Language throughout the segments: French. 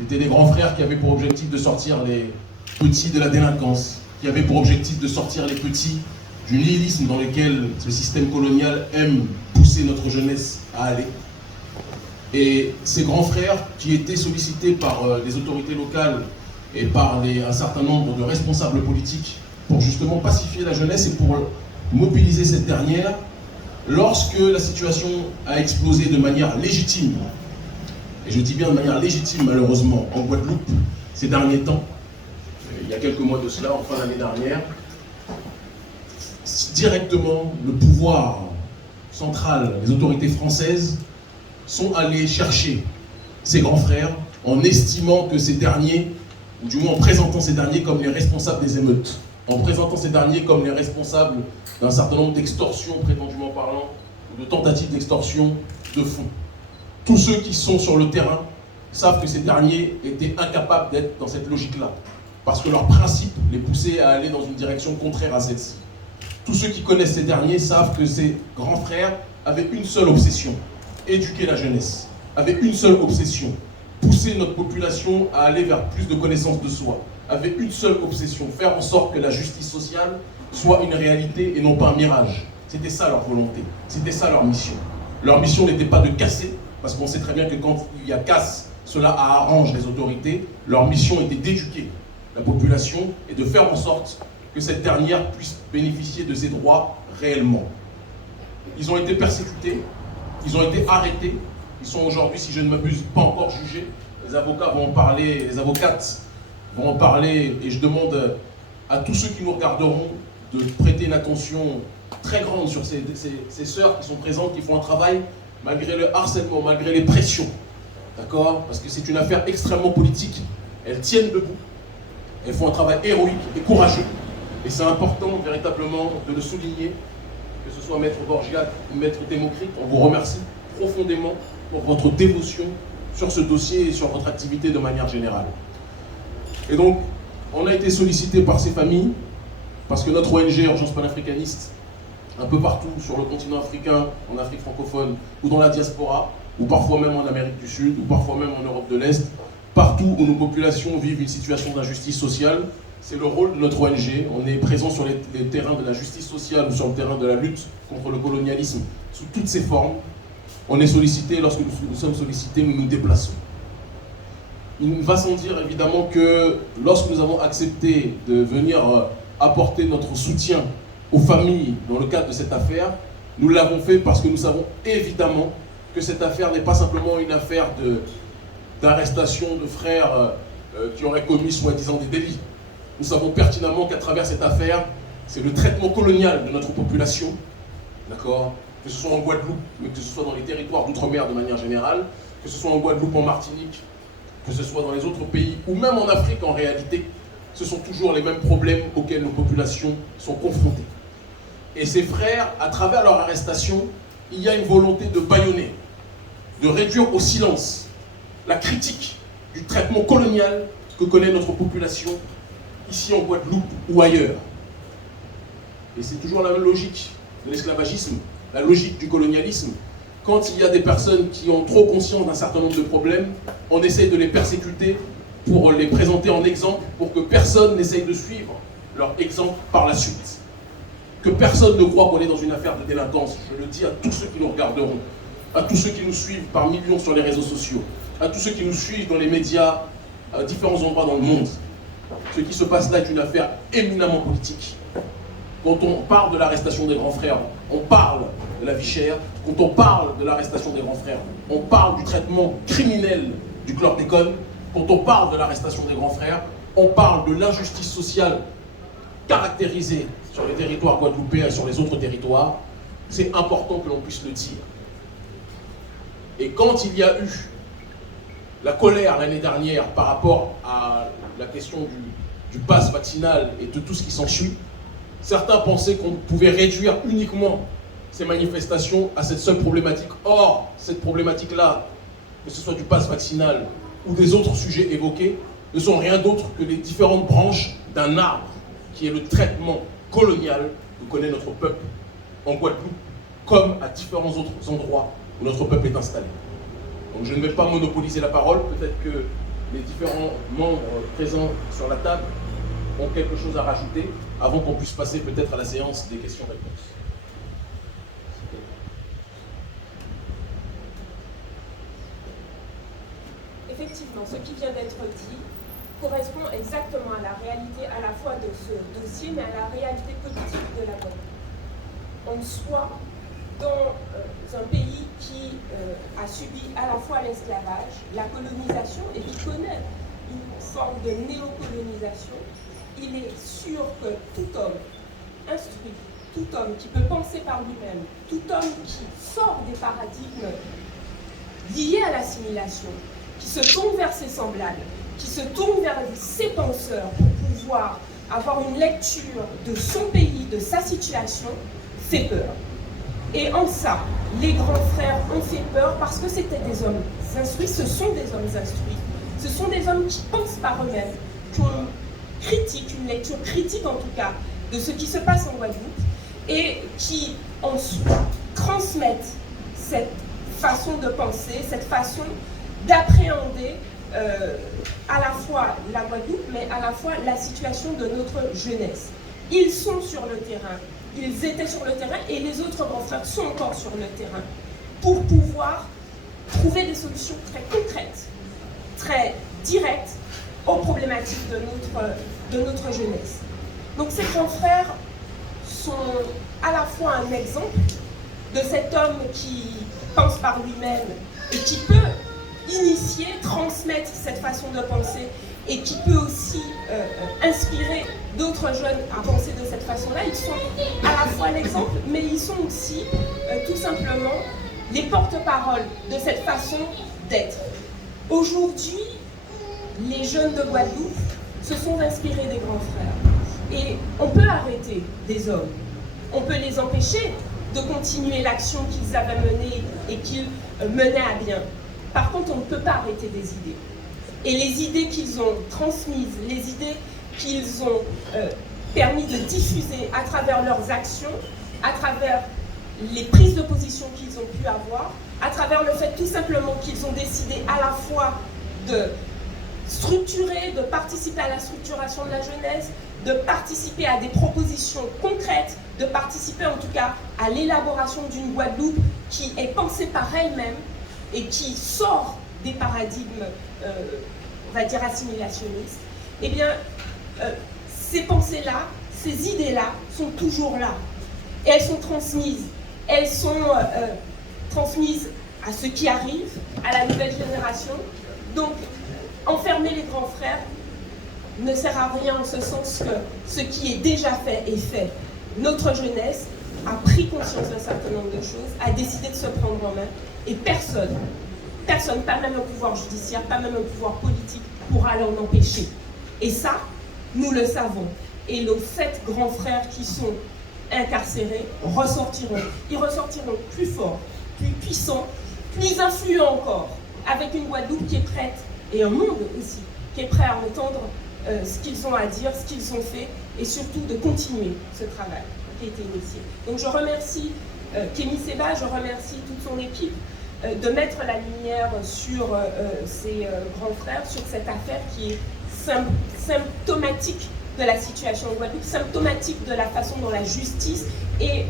C'était des grands frères qui avaient pour objectif de sortir les petits de la délinquance, qui avaient pour objectif de sortir les petits du nihilisme dans lequel le système colonial aime pousser notre jeunesse à aller. Et ces grands frères qui étaient sollicités par les autorités locales et par un certain nombre de responsables politiques pour justement pacifier la jeunesse et pour mobiliser cette dernière, lorsque la situation a explosé de manière légitime, et je dis bien de manière légitime malheureusement, en Guadeloupe ces derniers temps, il y a quelques mois de cela, en fin d'année dernière, directement le pouvoir central, les autorités françaises sont allées chercher ces grands frères en estimant que ces derniers, ou du moins en présentant ces derniers comme les responsables des émeutes, en présentant ces derniers comme les responsables d'un certain nombre d'extorsions prétendument parlant, ou de tentatives d'extorsion de fonds. Tous ceux qui sont sur le terrain savent que ces derniers étaient incapables d'être dans cette logique-là, parce que leur principe les poussait à aller dans une direction contraire à celle-ci. Tous ceux qui connaissent ces derniers savent que ces grands frères avaient une seule obsession, éduquer la jeunesse, avaient une seule obsession, pousser notre population à aller vers plus de connaissance de soi, avaient une seule obsession, faire en sorte que la justice sociale soit une réalité et non pas un mirage. C'était ça leur volonté, c'était ça leur mission. Leur mission n'était pas de casser, parce qu'on sait très bien que quand il y a casse, cela arrange les autorités. Leur mission était d'éduquer la population et de faire en sorte que cette dernière puisse bénéficier de ses droits réellement. Ils ont été persécutés, ils ont été arrêtés, ils sont aujourd'hui, si je ne m'abuse, pas encore jugés. Les avocats vont en parler, les avocates vont en parler, et je demande à tous ceux qui nous regarderont de prêter une attention très grande sur ces sœurs qui sont présentes, qui font un travail malgré le harcèlement, malgré les pressions, d'accord? Parce que c'est une affaire extrêmement politique. Elles tiennent debout, elles font un travail héroïque et courageux, et c'est important véritablement de le souligner, que ce soit Maître Borgia ou Maître Démocrite, on vous remercie profondément pour votre dévotion sur ce dossier et sur votre activité de manière générale. Et donc, on a été sollicité par ces familles, parce que notre ONG Urgence Panafricaniste, un peu partout sur le continent africain, en Afrique francophone, ou dans la diaspora, ou parfois même en Amérique du Sud, ou parfois même en Europe de l'Est, partout où nos populations vivent une situation d'injustice sociale, c'est le rôle de notre ONG. On est présent sur les terrains de la justice sociale ou sur le terrain de la lutte contre le colonialisme sous toutes ses formes. On est sollicité, lorsque nous sommes sollicités, nous nous déplaçons. Il va sans dire évidemment que lorsque nous avons accepté de venir apporter notre soutien aux familles dans le cadre de cette affaire, nous l'avons fait parce que nous savons évidemment que cette affaire n'est pas simplement une affaire d'arrestation de frères qui auraient commis soi-disant des délits. Nous savons pertinemment qu'à travers cette affaire, c'est le traitement colonial de notre population, d'accord, que ce soit en Guadeloupe, mais que ce soit dans les territoires d'outre-mer de manière générale, que ce soit en Guadeloupe, en Martinique, que ce soit dans les autres pays, ou même en Afrique en réalité, ce sont toujours les mêmes problèmes auxquels nos populations sont confrontées. Et ces frères, à travers leur arrestation, il y a une volonté de bâillonner, de réduire au silence la critique du traitement colonial que connaît notre population ici en Guadeloupe ou ailleurs. Et c'est toujours la même logique de l'esclavagisme, la logique du colonialisme. Quand il y a des personnes qui ont trop conscience d'un certain nombre de problèmes, on essaye de les persécuter pour les présenter en exemple, pour que personne n'essaye de suivre leur exemple par la suite. Que personne ne croit qu'on est dans une affaire de délinquance. Je le dis à tous ceux qui nous regarderont, à tous ceux qui nous suivent par millions sur les réseaux sociaux, à tous ceux qui nous suivent dans les médias à différents endroits dans le monde. Ce qui se passe là est une affaire éminemment politique. Quand on parle de l'arrestation des grands frères, on parle de la vie chère. Quand on parle de l'arrestation des grands frères, on parle du traitement criminel du chlordécone. Quand on parle de l'arrestation des grands frères, on parle de l'injustice sociale caractérisée sur les territoires guadeloupéens et sur les autres territoires. C'est important que l'on puisse le dire. Et quand il y a eu la colère l'année dernière par rapport à la question du pass vaccinal et de tout ce qui s'ensuit, certains pensaient qu'on pouvait réduire uniquement ces manifestations à cette seule problématique. Or, cette problématique-là, que ce soit du pass vaccinal ou des autres sujets évoqués, ne sont rien d'autre que les différentes branches d'un arbre qui est le traitement colonial que connaît notre peuple en Guadeloupe, comme à différents autres endroits où notre peuple est installé. Donc je ne vais pas monopoliser la parole, peut-être que les différents membres présents sur la table ont quelque chose à rajouter avant qu'on puisse passer peut-être à la séance des questions-réponses. Effectivement, ce qui vient d'être dit correspond exactement à la réalité à la fois de ce dossier, mais à la réalité politique de la Guadeloupe. On soit dans un pays qui a subi à la fois l'esclavage, la colonisation et qui connaît une forme de néocolonisation, il est sûr que tout homme instruit, tout homme qui peut penser par lui-même, tout homme qui sort des paradigmes liés à l'assimilation, qui se tourne vers ses semblables, qui se tourne vers ses penseurs pour pouvoir avoir une lecture de son pays, de sa situation, fait peur. Et en ça, les grands frères ont fait peur parce que c'était des hommes instruits, ce sont des hommes instruits, ce sont des hommes qui pensent par eux-mêmes, qui ont une lecture critique en tout cas, de ce qui se passe en Guadeloupe, et qui ensuite transmettent cette façon de penser, cette façon d'appréhender à la fois la Guadeloupe, mais à la fois la situation de notre jeunesse. Ils sont sur le terrain, ils étaient sur le terrain, et les autres grands frères sont encore sur le terrain, pour pouvoir trouver des solutions très concrètes, très directes aux problématiques de notre jeunesse. Donc ces grands frères sont à la fois un exemple de cet homme qui pense par lui-même et qui peut initier, transmettre cette façon de penser et qui peut aussi inspirer d'autres jeunes à penser de cette façon-là. Ils sont à la fois l'exemple, mais ils sont aussi tout simplement les porte-paroles de cette façon d'être. Aujourd'hui, les jeunes de Guadeloupe se sont inspirés des grands frères. Et on peut arrêter des hommes, on peut les empêcher de continuer l'action qu'ils avaient menée et qu'ils menaient à bien. Par contre, on ne peut pas arrêter des idées. Et les idées qu'ils ont transmises, les idées qu'ils ont permis de diffuser à travers leurs actions, à travers les prises de position qu'ils ont pu avoir, à travers le fait tout simplement qu'ils ont décidé à la fois de structurer, de participer à la structuration de la jeunesse, de participer à des propositions concrètes, de participer en tout cas à l'élaboration d'une Guadeloupe qui est pensée par elle-même et qui sort des paradigmes, on va dire, assimilationnistes. Eh bien, ces pensées-là, ces idées-là sont toujours là. Et elles sont transmises. Elles sont transmises à ceux qui arrivent, à la nouvelle génération. Donc, enfermer les grands frères ne sert à rien en ce sens que ce qui est déjà fait est fait. Notre jeunesse a pris conscience d'un certain nombre de choses, a décidé de se prendre en main, et personne, pas même un pouvoir judiciaire, pas même un pouvoir politique, pourra l'en empêcher. Et ça, nous le savons. Et nos 7 grands frères qui sont incarcérés ressortiront. Ils ressortiront plus forts, plus puissants, plus influents encore, avec une Guadeloupe qui est prête, et un monde aussi, qui est prêt à entendre ce qu'ils ont à dire, ce qu'ils ont fait, et surtout de continuer ce travail qui a été initié. Donc je remercie Kémy Séba, je remercie toute son équipe de mettre la lumière sur ces grands frères, sur cette affaire qui est symptomatique de la situation en Guadeloupe, symptomatique de la façon dont la justice et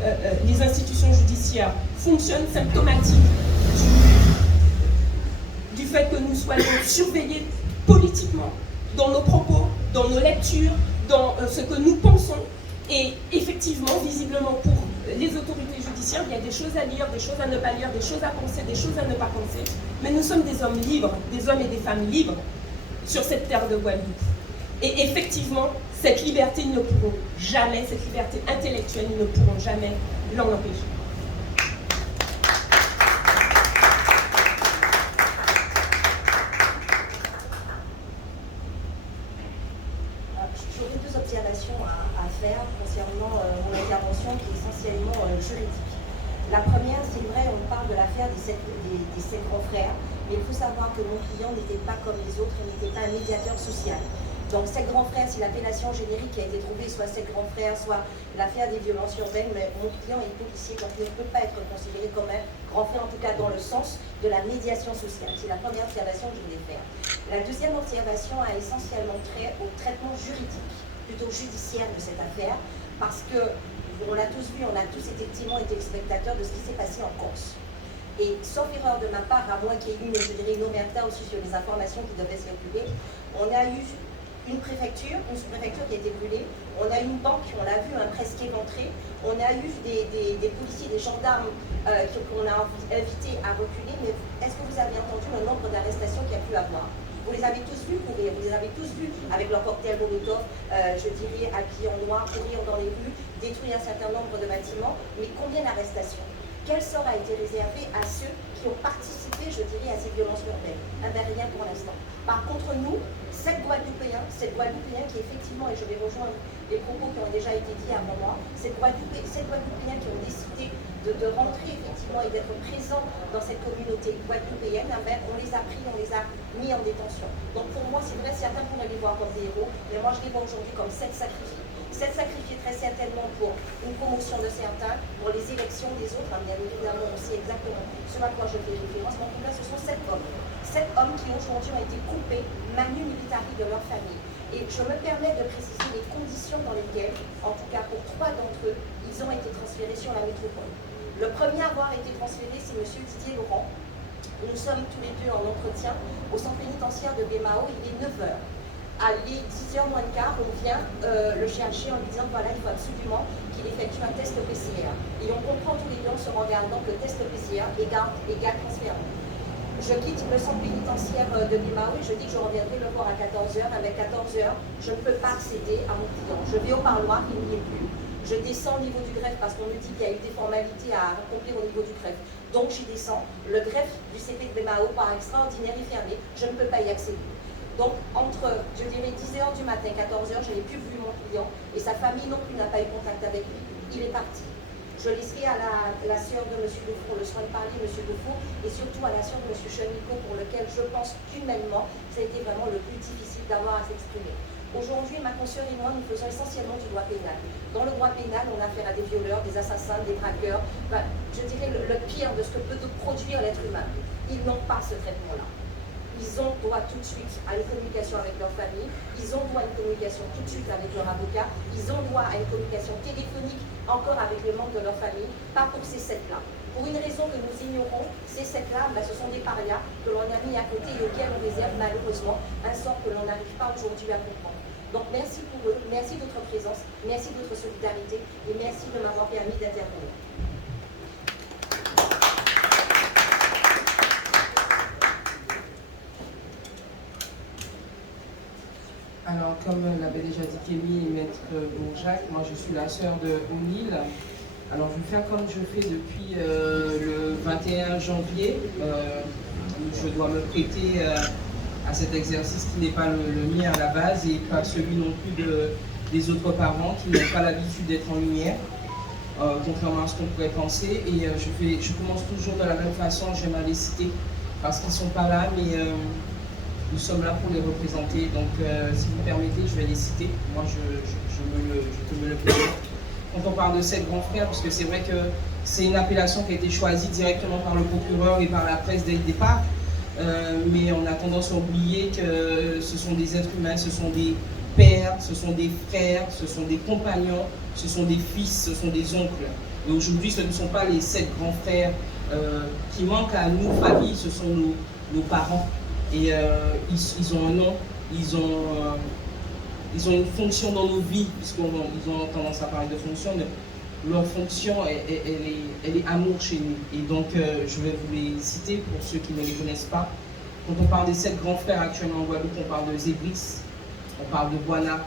les institutions judiciaires fonctionnent, symptomatique du fait que nous soyons surveillés politiquement dans nos propos, dans nos lectures, dans ce que nous pensons. Et effectivement, visiblement, pour les autorités judiciaires, il y a des choses à lire, des choses à ne pas lire, des choses à penser, des choses à ne pas penser. Mais nous sommes des hommes libres, des hommes et des femmes libres sur cette terre de Guadeloupe. Et effectivement, cette liberté, ils ne pourront jamais, cette liberté intellectuelle, ils ne pourront jamais l'en empêcher. J'aurais 2 observations à faire concernant mon intervention qui est essentiellement juridique. La première, c'est vrai, on parle de l'affaire des 7 grands frères, mais il faut savoir que mon client n'était pas comme les autres, il n'était pas un médiateur social. Donc 7 grands frères, si l'appellation générique qui a été trouvée, soit 7 grands frères, soit l'affaire des violences urbaines, mais mon client est policier, donc il ne peut pas être considéré comme un grand frère, en tout cas dans le sens de la médiation sociale. C'est la première observation que je voulais faire. La deuxième observation a essentiellement trait au traitement juridique, plutôt judiciaire de cette affaire, parce que, on l'a tous vu, on a tous effectivement été spectateurs de ce qui s'est passé en Corse. Et sauf erreur de ma part, à moins qu'il y ait eu, je dirais, une omerta aussi sur les informations qui devaient circuler, on a eu une préfecture, une sous-préfecture qui a été brûlée, on a eu une banque, on l'a vu, un presque éventré, on a eu des policiers, des gendarmes qu'on a invités à reculer, mais est-ce que vous avez entendu le nombre d'arrestations qu'il y a pu avoir? Vous les avez tous vus courir, vous les avez tous vus avec leur cocktail Molotov, je dirais habillés en noir, courir dans les rues, détruire un certain nombre de bâtiments, mais combien d'arrestations? Quel sort a été réservé à ceux qui ont participé, je dirais, à ces violences urbaines? Rien pour l'instant. Par contre, nous, 7 Guadeloupéens qui effectivement, et je vais rejoindre les propos qui ont déjà été dits avant moi, 7 Guadeloupéens qui ont décidé de rentrer effectivement et d'être présents dans cette communauté guadeloupéenne, on les a pris, on les a mis en détention. Donc pour moi, c'est vrai, certains pourraient les voir comme des héros, mais moi je les vois aujourd'hui comme 7 sacrifiés. 7 sacrifiés très certainement pour une promotion de certains, pour les élections des autres, bien évidemment on sait exactement ce à quoi je fais référence, mais en tout cas ce sont 7 hommes. 7 hommes qui aujourd'hui ont été coupés, manu militari de leur famille. Et je me permets de préciser les conditions dans lesquelles, en tout cas pour 3 d'entre eux, ils ont été transférés sur la métropole. Le premier à avoir été transféré, c'est M. Didier Laurent. Nous sommes tous les deux en entretien au centre pénitentiaire de Bémao, il est 9h. À 10h moins le quart, on vient le chercher en lui disant voilà, il faut absolument qu'il effectue un test PCR. Et on comprend tous les deux en se regardant que le test PCR égale transfert. Je quitte le centre pénitentiaire de Bémao et je dis que je reviendrai le voir à 14h. Avec 14h, je ne peux pas accéder à mon client. Je vais au parloir, il n'y est plus. Je descends au niveau du greffe parce qu'on me dit qu'il y a eu des formalités à accomplir au niveau du greffe. Donc j'y descends. Le greffe du CP de Bémao, par extraordinaire, est fermé. Je ne peux pas y accéder. Donc, entre, je dirais, 10h du matin, 14h, je n'ai plus vu mon client et sa famille non plus n'a pas eu contact avec lui. Il est parti. Je laisserai à la sœur de M. Dufour le soin de parler, M. Dufour, et surtout à la sœur de M. Chenico, pour lequel je pense qu'humainement, ça a été vraiment le plus difficile d'avoir à s'exprimer. Aujourd'hui, ma consoeur et moi, nous faisons essentiellement du droit pénal. Dans le droit pénal, on a affaire à des violeurs, des assassins, des braqueurs, je dirais le pire de ce que peut produire l'être humain. Ils n'ont pas ce traitement-là. Ils ont droit tout de suite à une communication avec leur famille, ils ont droit à une communication tout de suite avec leur avocat, ils ont droit à une communication téléphonique encore avec les membres de leur famille, pas pour ces 7-là. Pour une raison que nous ignorons, ces 7-là, ce sont des parias que l'on a mis à côté et auxquels on réserve malheureusement un sort que l'on n'arrive pas aujourd'hui à comprendre. Donc merci pour eux, merci de votre présence, merci de votre solidarité et merci de m'avoir permis d'intervenir. Alors, comme l'avait déjà dit Kémy et Maître Bourjac, moi je suis la sœur de O'Neill. Alors, je vais faire comme je fais depuis le 21 janvier. Je dois me prêter à cet exercice qui n'est pas le mien à la base et pas celui non plus des autres parents qui n'ont pas l'habitude d'être en lumière, contrairement à ce qu'on pourrait penser. Et je commence toujours de la même façon, j'aime à les citer parce qu'ils ne sont pas là, mais nous sommes là pour les représenter. Donc, si vous permettez, je vais les citer. Moi, je peux me le permettre. Quand on parle de 7 grands frères, parce que c'est vrai que c'est une appellation qui a été choisie directement par le procureur et par la presse dès le départ, mais on a tendance à oublier que ce sont des êtres humains, ce sont des pères, ce sont des frères, ce sont des compagnons, ce sont des fils, ce sont des oncles. Et aujourd'hui, ce ne sont pas les 7 grands frères qui manquent à nous, famille, ce sont nos parents. Et ils ont un nom, ils ont une fonction dans nos vies, puisqu'ils ont tendance à parler de fonction, mais leur fonction, elle est amour chez nous. Et donc, je vais vous les citer pour ceux qui ne les connaissent pas. Quand on parle des 7 grands frères actuellement en Guadeloupe, on parle de Zébris, on parle de Boana,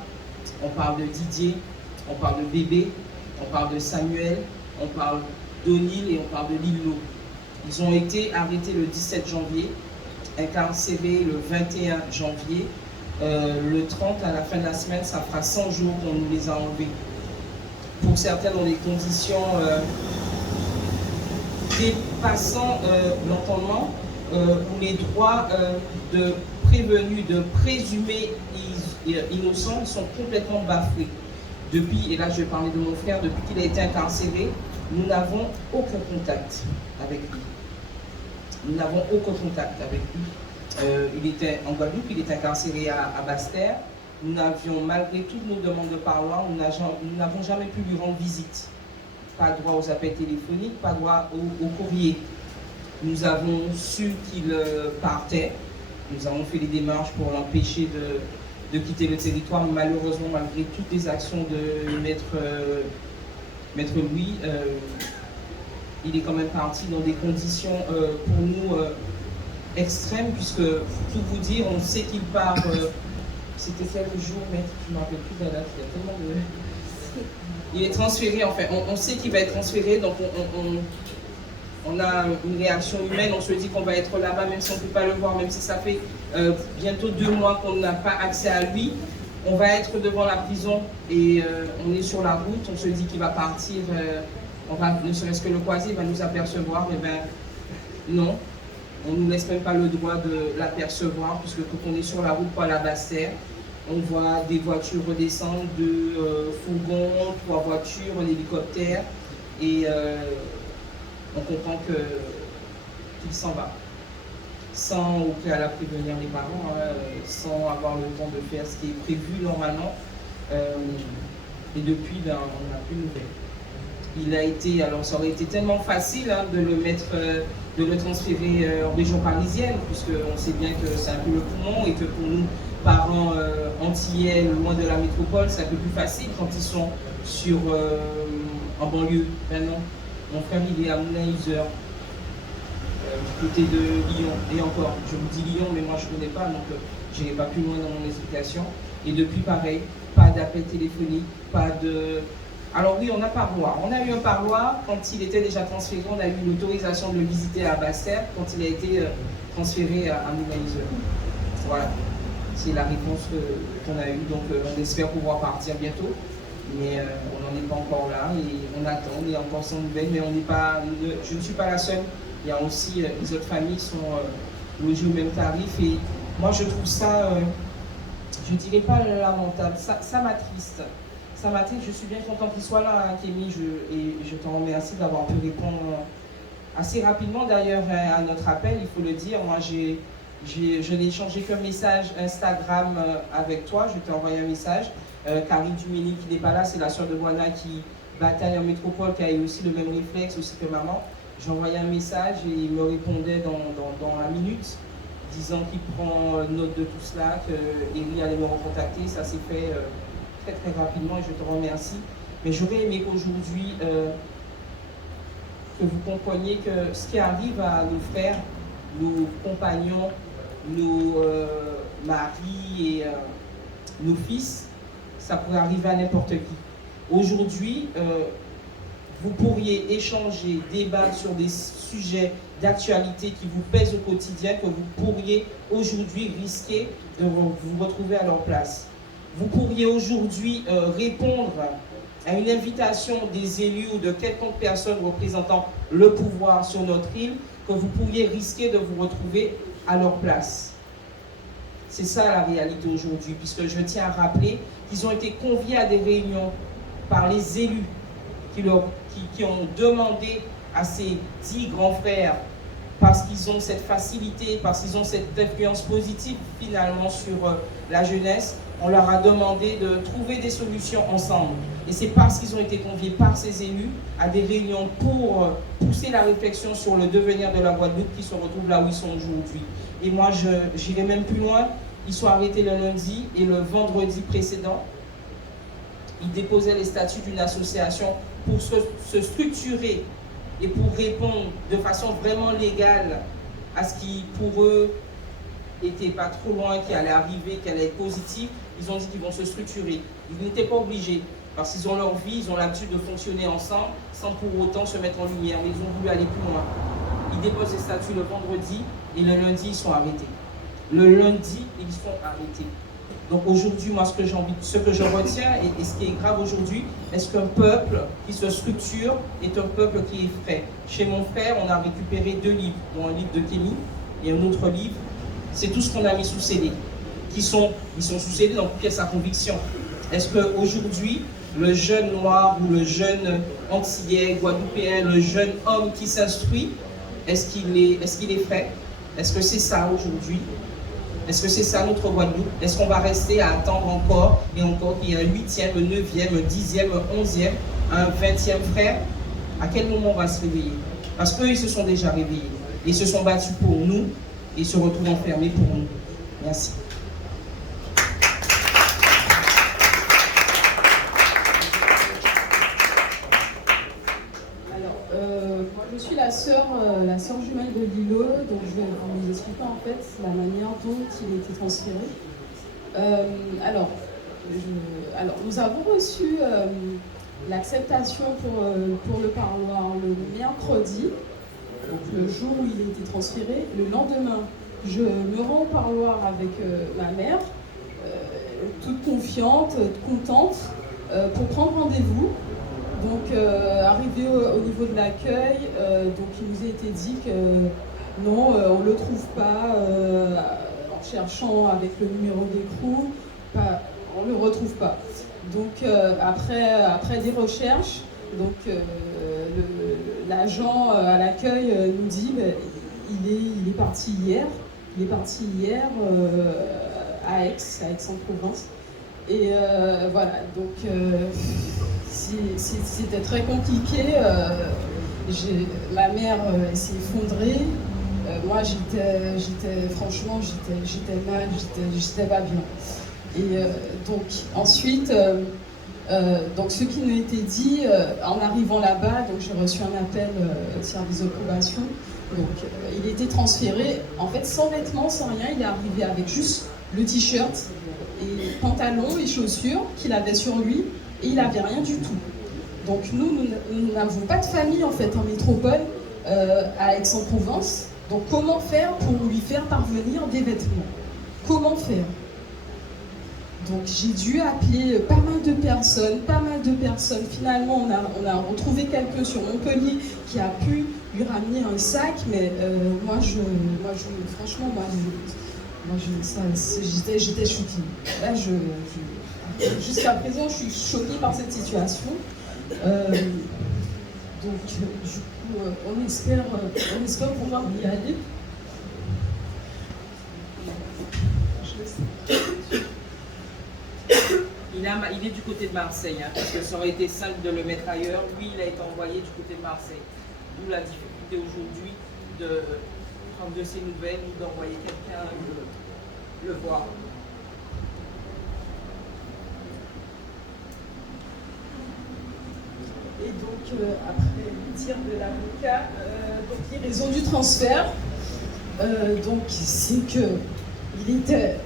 on parle de Didier, on parle de Bébé, on parle de Samuel, on parle d'O'Neill et on parle de Lilo. Ils ont été arrêtés le 17 janvier, incarcérés le 21 janvier. Le 30, à la fin de la semaine, ça fera 100 jours qu'on nous les a enlevés. Pour certains, dans des conditions dépassant l'entendement, où les droits de prévenus, de présumés, innocents, ils sont complètement bafoués. Depuis, et là je vais parler de mon frère, depuis qu'il a été incarcéré, nous n'avons aucun contact avec lui. Nous n'avons aucun contact avec lui. Il était en Guadeloupe, il était incarcéré à Basse-Terre. Nous n'avions, malgré toutes nos demandes de parloir, nous n'avons jamais pu lui rendre visite. Pas droit aux appels téléphoniques, pas droit au courrier. Nous avons su qu'il partait. Nous avons fait les démarches pour l'empêcher de quitter le territoire. Malheureusement, malgré toutes les actions de Maître Louis, il est quand même parti dans des conditions pour nous extrêmes, puisque, pour tout vous dire, on sait qu'il part. C'était quel jour, Maître? Je ne me rappelle plus de la date, il y a tellement de... Il est transféré, en fait. On sait qu'il va être transféré, donc on a une réaction humaine, on se dit qu'on va être là-bas, même si on ne peut pas le voir, même si ça fait bientôt 2 mois qu'on n'a pas accès à lui. On va être devant la prison et on est sur la route, on se dit qu'il va partir, on va, ne serait-ce que le croiser, il va nous apercevoir, mais ben non, on ne nous laisse même pas le droit de l'apercevoir, puisque quand on est sur la route pour la Basse-Terre, on voit des voitures redescendre, 2 fourgons, 3 voitures, un hélicoptère, et on comprend qu'il s'en va. Sans au préalable prévenir les parents, sans avoir le temps de faire ce qui est prévu normalement. Et depuis, ben, on n'a plus de nouvelles. Il a été, alors ça aurait été tellement facile de le mettre, de le transférer en région parisienne, puisqu'on sait bien que c'est un peu le poumon et que pour nous, parents antillais, loin de la métropole, c'est un peu plus facile quand ils sont en banlieue. Ben non, mon frère il est à Moulin-Isère, du côté de Lyon, et encore, je vous dis Lyon, mais moi je ne connais pas, donc je n'irai pas plus loin dans mon explication. Et depuis, pareil, pas d'appel téléphonique, pas de... Alors oui, on a parloir. On a eu un parloir quand il était déjà transféré, on a eu l'autorisation de le visiter à Basse-Terre quand il a été transféré à Moulin-Isère. Voilà, c'est la réponse qu'on a eue, donc on espère pouvoir partir bientôt. Mais on n'en est pas encore là et on attend, on est encore sans nouvelles, mais on n'est pas, je ne suis pas la seule. Il y a aussi les autres familles qui sont logées au même tarif et moi je trouve ça, je ne dirais pas lamentable, ça m'attriste. Ça m'attriste, je suis bien contente qu'il soit là, hein, Kémy, et je t'en remercie d'avoir pu répondre assez rapidement d'ailleurs à notre appel, il faut le dire. Moi je n'ai échangé qu'un message Instagram avec toi, je t'ai envoyé un message. Karine Dumény qui n'est pas là, c'est la sœur de Boana qui bataille en métropole, qui a eu aussi le même réflexe aussi que maman. J'ai envoyé un message et il me répondait dans la minute, disant qu'il prend note de tout cela, qu'Eri allait me recontacter. Ça s'est fait très très rapidement et je te remercie. Mais j'aurais aimé qu'aujourd'hui, que vous compreniez que ce qui arrive à nos frères, nos compagnons, nos maris et nos fils, ça pourrait arriver à n'importe qui. Aujourd'hui, vous pourriez échanger, débattre sur des sujets d'actualité qui vous pèsent au quotidien, que vous pourriez aujourd'hui risquer de vous retrouver à leur place. Vous pourriez aujourd'hui répondre à une invitation des élus ou de quelconque personne représentant le pouvoir sur notre île, que vous pourriez risquer de vous retrouver à leur place. C'est ça la réalité aujourd'hui, puisque je tiens à rappeler qu'ils ont été conviés à des réunions par les élus qui ont demandé à ces 10 grands frères, parce qu'ils ont cette facilité, parce qu'ils ont cette influence positive finalement sur la jeunesse, on leur a demandé de trouver des solutions ensemble. Et c'est parce qu'ils ont été conviés par ces élus à des réunions pour pousser la réflexion sur le devenir de la Guadeloupe qui se retrouve là où ils sont aujourd'hui. Et moi, j'irai même plus loin. Ils sont arrêtés le lundi et le vendredi précédent, ils déposaient les statuts d'une association pour se structurer et pour répondre de façon vraiment légale à ce qui, pour eux, n'était pas trop loin, qui allait arriver, qui allait être positif. Ils ont dit qu'ils vont se structurer. Ils n'étaient pas obligés, parce qu'ils ont leur vie, ils ont l'habitude de fonctionner ensemble, sans pour autant se mettre en lumière. Mais ils ont voulu aller plus loin. Ils déposent les statuts le vendredi, et le lundi, ils sont arrêtés. Le lundi, ils sont arrêtés. Donc aujourd'hui, moi, ce que je retiens, et ce qui est grave aujourd'hui, est-ce qu'un peuple qui se structure est un peuple qui est frais? Chez mon frère, on a récupéré 2 livres, dont un livre de Kémy et un autre livre. C'est tout ce qu'on a mis sous scellé. ils sont succédés dans sa conviction. Est-ce qu'aujourd'hui, le jeune noir ou le jeune antillais, guadeloupéen, le jeune homme qui s'instruit, est-ce qu'il est prêt? Est-ce que c'est ça aujourd'hui? Est-ce que c'est ça notre Guadeloupe? Est-ce qu'on va rester à attendre encore et encore qu'il y ait un 8e, un 9e, un 10e, un 11e, un 20e frère? À quel moment on va se réveiller? Parce qu'eux, ils se sont déjà réveillés. Ils se sont battus pour nous et ils se retrouvent enfermés pour nous. Merci. Moi, je suis la sœur jumelle de Lilo, donc je vais vous expliquer en fait la manière dont il a été transféré. Alors, nous avons reçu l'acceptation pour le parloir le mercredi, donc le jour où il a été transféré. Le lendemain, je me rends au parloir avec ma mère, toute confiante, contente, pour prendre rendez-vous. Donc, arrivé au niveau de l'accueil, donc il nous a été dit que non, on ne le trouve pas en cherchant avec le numéro d'écrou, on ne le retrouve pas. Donc, après des recherches, donc, l'agent à l'accueil nous dit il est parti hier. Il est parti hier à Aix-en-Provence. Et voilà, donc c'était très compliqué. Ma mère s'est effondrée. Moi, franchement, j'étais mal, j'étais pas bien. Et donc, ensuite, donc ce qui nous était dit, en arrivant là-bas, donc j'ai reçu un appel service de probation. Donc, il était transféré, en fait, sans vêtements, sans rien. Il est arrivé avec juste le t-shirt et pantalon et chaussures qu'il avait sur lui, et il n'avait rien du tout. Donc nous n'avons pas de famille en fait en métropole à Aix-en-Provence. Donc comment faire pour lui faire parvenir des vêtements? Comment faire? Donc j'ai dû appeler pas mal de personnes. Finalement on a retrouvé quelqu'un sur Montpellier qui a pu lui ramener un sac, mais franchement j'étais choquée. Là, jusqu'à présent, je suis choquée par cette situation. Donc, du coup, on espère pouvoir y aller. Il est du côté de Marseille, hein, parce que ça aurait été simple de le mettre ailleurs. Lui, il a été envoyé du côté de Marseille. D'où la difficulté aujourd'hui de prendre de ses nouvelles ou d'envoyer quelqu'un le voir. Et donc, après le tir de l'avocat, donc les raisons du transfert, donc c'est qu'il était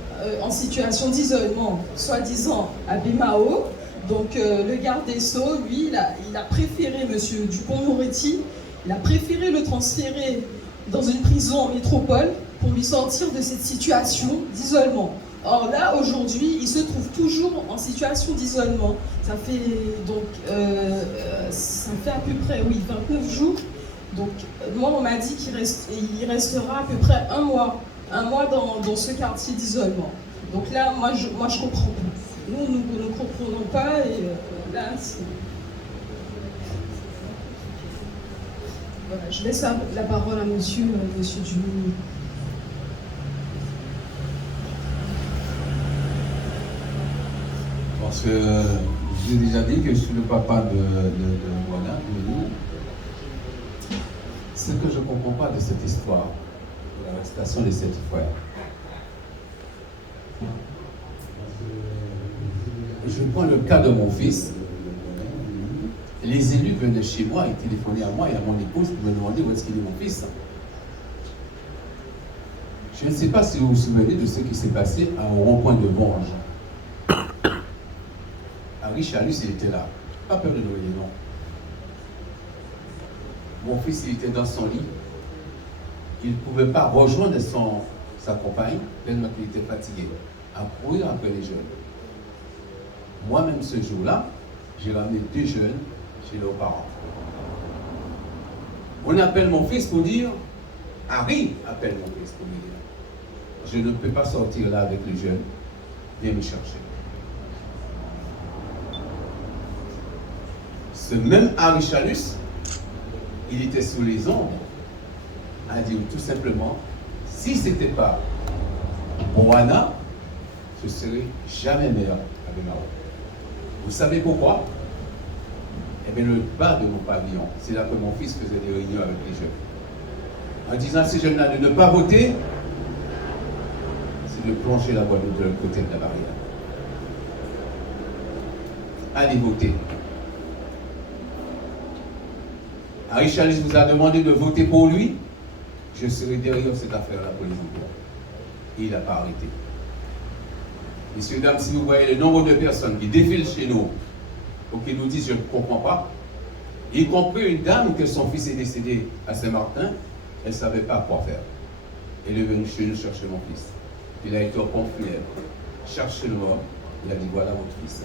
en situation d'isolement, soi-disant à Bémao. Donc le garde des Sceaux, lui, il a préféré, monsieur Dupond-Moretti, il a préféré le transférer dans une prison en métropole pour lui sortir de cette situation d'isolement. Or là, aujourd'hui, il se trouve toujours en situation d'isolement. Ça fait à peu près 29 jours. Donc moi, on m'a dit qu'il restera à peu près un mois dans ce quartier d'isolement. Donc là, moi je comprends pas. Nous ne comprenons pas et là, c'est... Voilà, je laisse la parole à monsieur Dumont. Parce que j'ai déjà dit que je suis le papa de Moana, de nous. Ce que je ne comprends pas de cette histoire, de l'arrestation de cette frère. Je prends le cas de mon fils. Les élus venaient chez moi et téléphonaient à moi et à mon épouse pour me demander où est-ce qu'il est mon fils. Je ne sais pas si vous vous souvenez de ce qui s'est passé au rond-point de Vonge. Henri Chalus, il était là. Pas peur de noyer, non. Mon fils, il était dans son lit. Il ne pouvait pas rejoindre sa compagne, tellement qu'il était fatigué, à courir après les jeunes. Moi-même, ce jour-là, j'ai ramené 2 jeunes chez leurs parents. On appelle mon fils pour dire, Harry appelle mon fils pour lui dire, je ne peux pas sortir là avec les jeunes, viens me chercher. Ce même Henri Chalus, il était sous les ondes, a dit tout simplement, si ce n'était pas Boana, je ne serais jamais meilleur avec Maroc. Vous savez pourquoi? Eh bien, le bas de mon pavillon, c'est là que mon fils faisait des réunions avec les jeunes. En disant à ces jeunes-là de ne pas voter, c'est de plonger la Guadeloupe de l'autre côté de la barrière. Allez voter. Henri Chalus vous a demandé de voter pour lui. Je serai derrière cette affaire-là pour les emplois. Et il n'a pas arrêté. Messieurs, dames, si vous voyez le nombre de personnes qui défilent chez nous ou qui nous disent je ne comprends pas, y compris une dame que son fils est décédé à Saint-Martin, elle ne savait pas quoi faire. Elle est venue chez nous chercher mon fils. Il a été au pont funèbre, cherché le mort, il a dit voilà votre fils.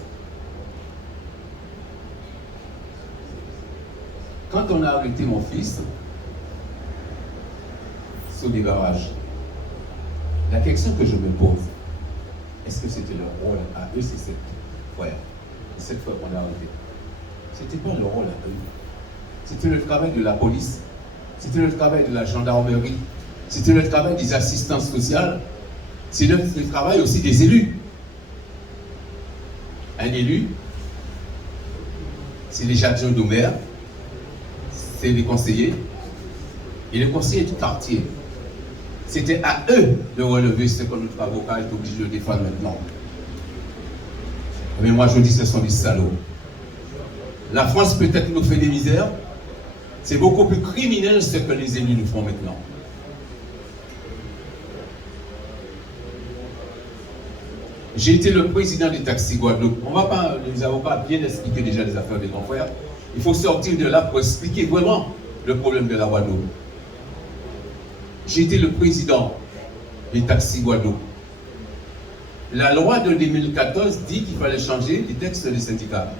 Quand on a arrêté mon fils, sous des barrages, la question que je me pose, est-ce que c'était leur rôle à eux, c'est cette fois qu'on a arrêté? C'était pas leur rôle à eux. C'était le travail de la police, c'était le travail de la gendarmerie, c'était le travail des assistances sociales, c'est le travail aussi des élus. Un élu, c'est les adjoints au maire, c'est les conseillers, et les conseillers du quartier. C'était à eux de relever ce que notre avocat est obligé de défendre maintenant. Mais moi je dis ce sont des salauds. La France peut-être nous fait des misères, c'est beaucoup plus criminel ce que les élus nous font maintenant. J'ai été le président des taxis Guadeloupe. On ne va pas, les avocats, bien expliquer déjà les affaires des grands frères. Il faut sortir de là pour expliquer vraiment le problème de la Guadeloupe. J'ai été le président des taxis Guadeloupe. La loi de 2014 dit qu'il fallait changer les textes des syndicats.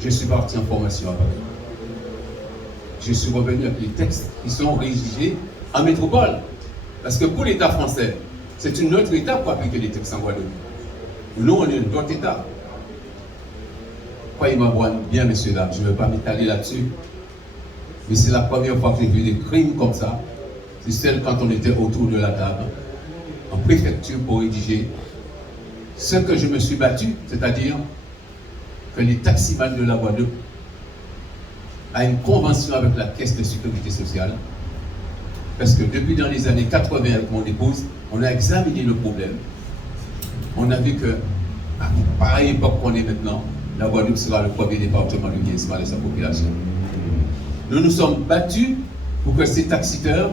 Je suis parti en formation à Paris. Je suis revenu avec les textes qui sont rédigés en métropole. Parce que pour l'État français, c'est une autre étape pour appliquer les textes en Guadeloupe. Nous, on est un autre État. Croyez-moi bien, messieurs, dames, je ne vais pas m'étaler là-dessus. Mais c'est la première fois que j'ai vu des crimes comme ça. C'est celle quand on était autour de la table, en préfecture pour rédiger ce que je me suis battu, c'est-à-dire que les taximans de la Guadeloupe a une convention avec la Caisse de sécurité sociale. Parce que depuis dans les années 80 avec mon épouse, on a examiné le problème. On a vu que, à pareille époque qu'on est maintenant, la Guadeloupe sera le premier département du vieillissement de sa population. Nous nous sommes battus pour que ces taxiteurs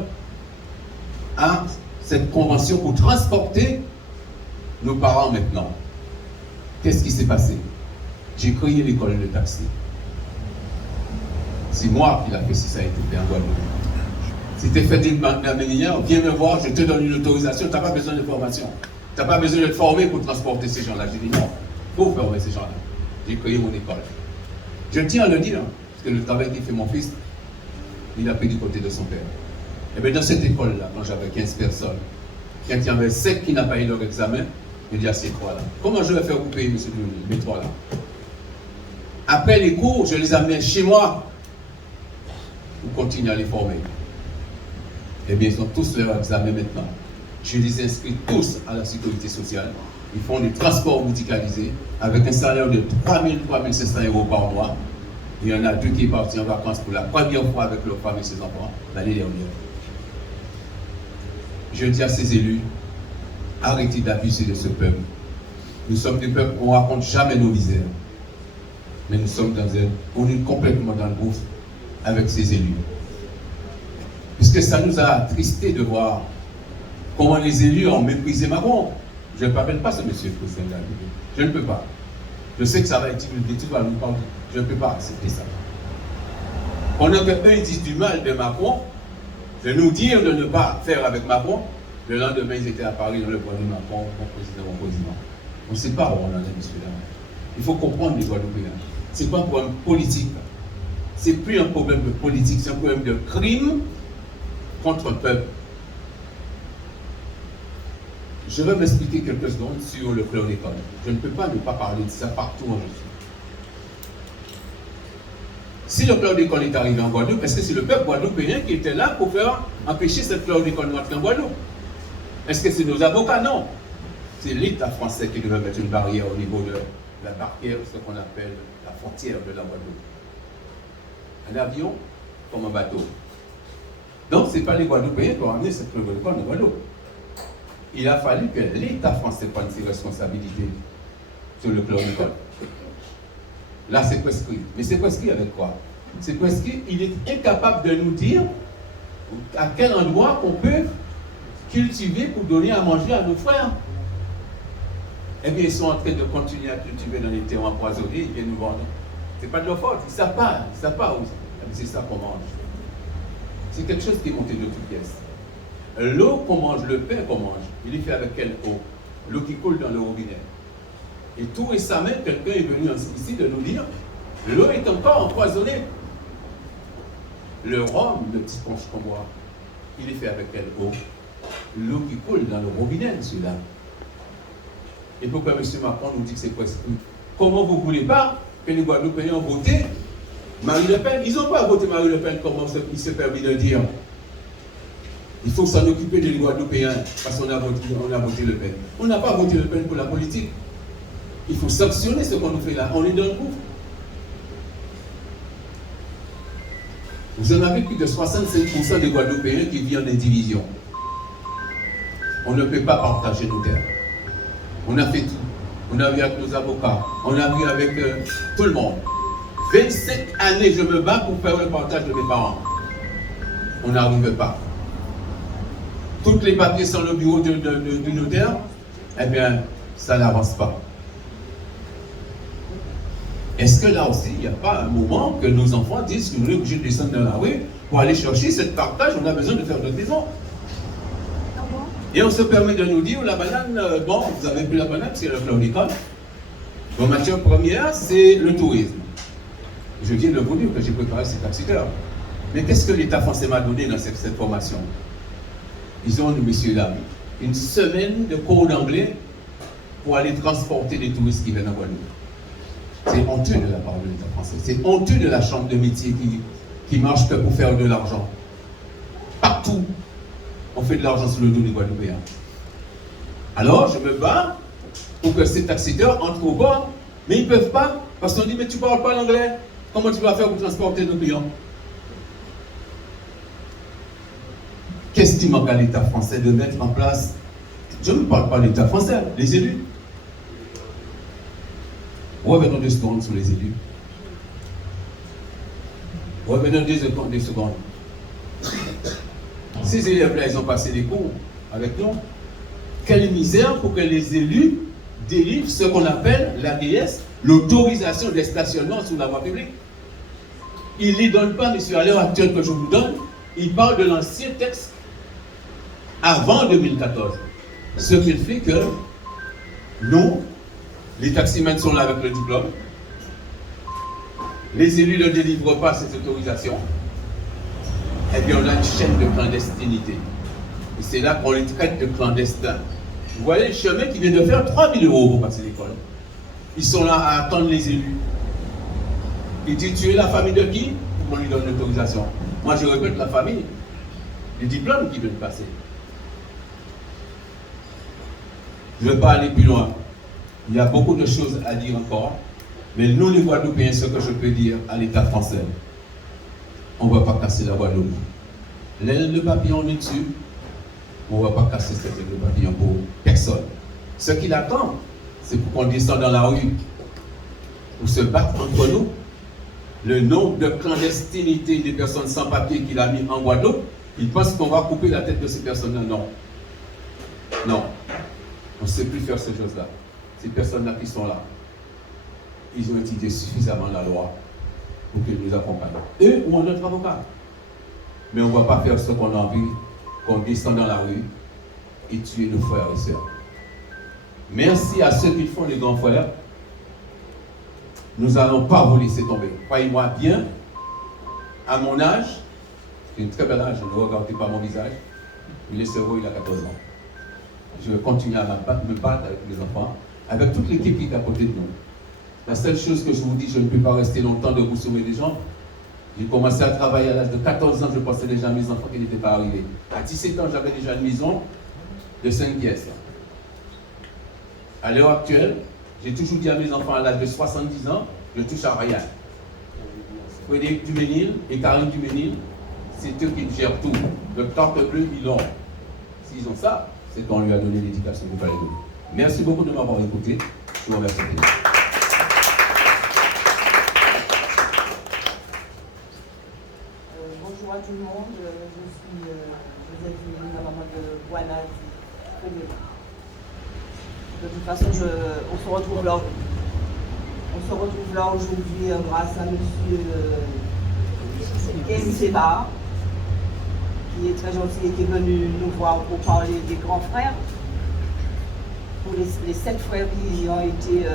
aient cette convention pour transporter nos parents maintenant. Qu'est-ce qui s'est passé? J'ai créé l'école de taxi. C'est moi qui l'ai fait si ça a été fait en Guadeloupe. C'était fait d'une manière, viens me voir, je te donne une autorisation, tu n'as pas besoin de formation. Tu n'as pas besoin de te former pour transporter ces gens-là. J'ai dit non, il faut former ces gens-là. J'ai créé mon école. Je tiens à le dire, parce que le travail qui fait mon fils, il a pris du côté de son père. Et bien dans cette école-là, quand j'avais 15 personnes, quand il y avait 5 qui n'ont pas eu leur examen, je dis à ces 3-là, comment je vais faire vous payer, monsieur mes 3-là? Après les cours, je les amenais chez moi pour continuer à les former. Eh bien, ils ont tous leur examen maintenant. Je les inscris tous à la sécurité sociale. Ils font du transport médicalisé avec un salaire de 3 000 à 3 500 euros par mois. Il y en a 2 qui sont partis en vacances pour la première fois avec leur femme et ses enfants l'année dernière. Je dis à ces élus, arrêtez d'abuser de ce peuple. Nous sommes des peuples, on ne raconte jamais nos misères. Mais nous sommes on est complètement dans le gouffre avec ces élus. Puisque ça nous a attristé de voir comment les élus ont méprisé Macron. Je ne m'appelle pas ce monsieur le président de la République. Je ne peux pas. Je sais que ça va être divulgué, tout va nous parler. Je ne peux pas accepter ça. Pendant qu'eux ils disent du mal de Macron, de nous dire de ne pas faire avec Macron, le lendemain ils étaient à Paris dans le point de Macron, mon président. On ne sait pas où on en est, monsieur là. Il faut comprendre les Guadeloupéens. C'est pas un problème politique. C'est plus un problème de politique, c'est un problème de crime contre un peuple. Je vais m'expliquer quelques secondes sur le chlordécone. Je ne peux pas ne pas parler de ça partout en Russie. Si le chlordécone est arrivé en Guadeloupe, est-ce que c'est le peuple guadeloupéen qui était là pour faire empêcher cette chlordécone d'entrer en Guadeloupe? Est-ce que c'est nos avocats? Non. C'est l'État français qui devait mettre une barrière au niveau de la barrière, ce qu'on appelle la frontière de la Guadeloupe. Un avion comme un bateau. Donc, ce n'est pas les Guadeloupéens qui ont amené cette chlordécone en Guadeloupe. Il a fallu que l'État français prenne ses responsabilités sur le chlordécone. Là, c'est prescrit. Mais c'est prescrit avec quoi? C'est prescrit, il est incapable de nous dire à quel endroit on peut cultiver pour donner à manger à nos frères. Eh bien, ils sont en train de continuer à cultiver dans les terres empoisonnés, ils viennent nous vendre. Ce n'est pas de leur faute, ils ne savent pas où. C'est ça qu'on mange. C'est quelque chose qui est monté de toutes pièces. L'eau qu'on mange, le pain qu'on mange, il est fait avec quelle eau? L'eau qui coule dans le robinet. Et tout récemment, quelqu'un est venu ici de nous dire l'eau est encore empoisonnée. Le rhum, le petit punch qu'on boit, il est fait avec quelle eau? L'eau qui coule dans le robinet, celui-là. Et pourquoi M. Macron nous dit que c'est presque? Comment vous ne voulez pas que les Guadeloupéens ont voté Marine Le Pen? Ils n'ont pas voté Marine Le Pen, comment il s'est permis de dire. Il faut s'en occuper des Guadeloupéens parce qu'on a voté Le Pen. On n'a pas voté Le Pen pour la politique. Il faut sanctionner ce qu'on nous fait là. On est dans le gouffre. Vous en avez plus de 65% des Guadeloupéens qui vivent en indivision. On ne peut pas partager nos terres. On a fait tout. On a vu avec nos avocats. On a vu avec tout le monde. 25 années, je me bats pour faire le partage de mes parents. On n'arrive pas. Tous les papiers sur le bureau du notaire, eh bien, ça n'avance pas. Est-ce que là aussi, il n'y a pas un moment que nos enfants disent que nous sommes obligés de descendre dans la rue pour aller chercher cette partage, on a besoin de faire notre maison. Et on se permet de nous dire, la banane, bon, vous avez pris la banane, c'est le chlordécone. Bon, matière première, c'est le tourisme. Je viens de vous dire que j'ai préparé cet accident. Mais qu'est-ce que l'État français m'a donné dans cette formation? Ils ont, messieurs, dames, une semaine de cours d'anglais pour aller transporter les touristes qui viennent à Guadeloupe. C'est honteux de la part de l'État français. C'est honteux de la chambre de métier qui marche que pour faire de l'argent. Partout, on fait de l'argent sur le dos des Guadeloupéens. Alors, je me bats pour que ces taxiteurs entrent au bord, mais ils ne peuvent pas, parce qu'on dit, mais tu ne parles pas l'anglais, comment tu vas faire pour transporter nos clients? Qu'est-ce qui manque à l'État français de mettre en place? Je ne parle pas de l'État français, les élus. Revenons 2 secondes sur les élus. Revenons 2 secondes. Ces élèves-là, ils ont passé des cours avec nous. Quelle misère pour que les élus délivrent ce qu'on appelle l'ADS, l'autorisation de stationnement sur la voie publique. Ils ne les donnent pas, monsieur, à l'heure actuelle que je vous donne. Ils parlent de l'ancien texte avant 2014. Ce qui fait que nous, les taximens sont là avec le diplôme. Les élus ne délivrent pas ces autorisations. Eh bien, on a une chaîne de clandestinité. Et c'est là qu'on les traite de clandestins. Vous voyez le chemin qui vient de faire 3 000 € pour passer l'école. Ils sont là à attendre les élus. Ils disent, tu es la famille de qui? On lui donne l'autorisation. Moi, je répète, la famille. Les diplômes qui viennent passer. Je ne veux pas aller plus loin. Il y a beaucoup de choses à dire encore. Mais nous, les Guadeloupéens, ce que je peux dire à l'État français, on ne va pas casser la Guadeloupe. L'aile de papillon est dessus. On ne va pas casser cette aile de papillon pour personne. Ce qu'il attend, c'est pour qu'on descende dans la rue, pour se battre entre nous. Le nombre de clandestinité des personnes sans papier qu'il a mis en Guadeloupe, il pense qu'on va couper la tête de ces personnes-là. Non. Non. On ne sait plus faire ces choses-là. Ces personnes-là qui sont là, ils ont étudié suffisamment la loi pour qu'ils nous accompagnent. Eux ou notre avocat. Mais on ne va pas faire ce qu'on a envie, qu'on descende dans la rue et tuer nos frères et sœurs. Merci à ceux qui font les grands frères. Nous n'allons pas vous laisser tomber. Croyez-moi bien, à mon âge, j'ai une très bel âge, ne regardez pas mon visage, le cerveau il a 14 ans. je vais continuer à me battre avec mes enfants, avec toute l'équipe qui est à côté de nous. La seule chose que je vous dis, je ne peux pas rester longtemps debout sur mes jambes. J'ai commencé à travailler à l'âge de 14 ans, je pensais déjà à mes enfants qui n'étaient pas arrivés. À 17 ans, j'avais déjà une maison de 5 pièces. À l'heure actuelle, j'ai toujours dit à mes enfants à l'âge de 70 ans, je ne touche à rien. Frédéric Duménil et Karine Duménil, c'est eux qui gèrent tout. Le carte bleu, ils l'ont. S'ils ont ça, c'est qu'on lui a donné l'éducation qu'il fallait donner. Merci beaucoup de m'avoir écouté. Je vous remercie. Bonjour à tout le monde, je suis Joséphine, la maman de Buana. De toute façon, on se retrouve là aujourd'hui grâce à M. Kémy Seba, qui est très gentil et qui est venu nous voir pour parler des grands frères. Pour les 7 frères qui ont été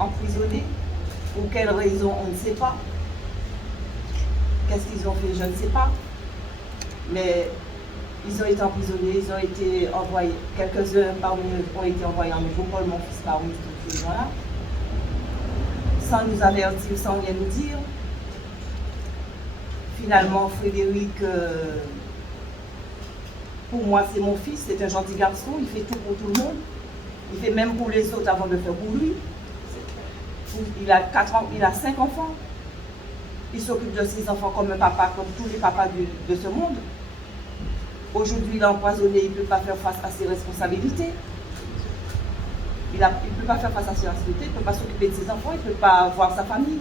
emprisonnés. Pour quelles raisons, on ne sait pas. Qu'est-ce qu'ils ont fait, je ne sais pas. Mais ils ont été emprisonnés, ils ont été envoyés. Quelques-uns parmi eux ont été envoyés en métropole, mon fils parmi tous ces gens-là. Sans nous avertir, sans rien nous dire. Finalement, Frédéric, pour moi, c'est mon fils, c'est un gentil garçon, il fait tout pour tout le monde. Il fait même pour les autres avant de faire pour lui. Il a 5 enfants. Il s'occupe de ses enfants comme un papa, comme tous les papas de ce monde. Aujourd'hui, il est empoisonné, il ne peut pas faire face à ses responsabilités. Il ne peut pas faire face à ses responsabilités, il ne peut pas s'occuper de ses enfants, il ne peut pas voir sa famille.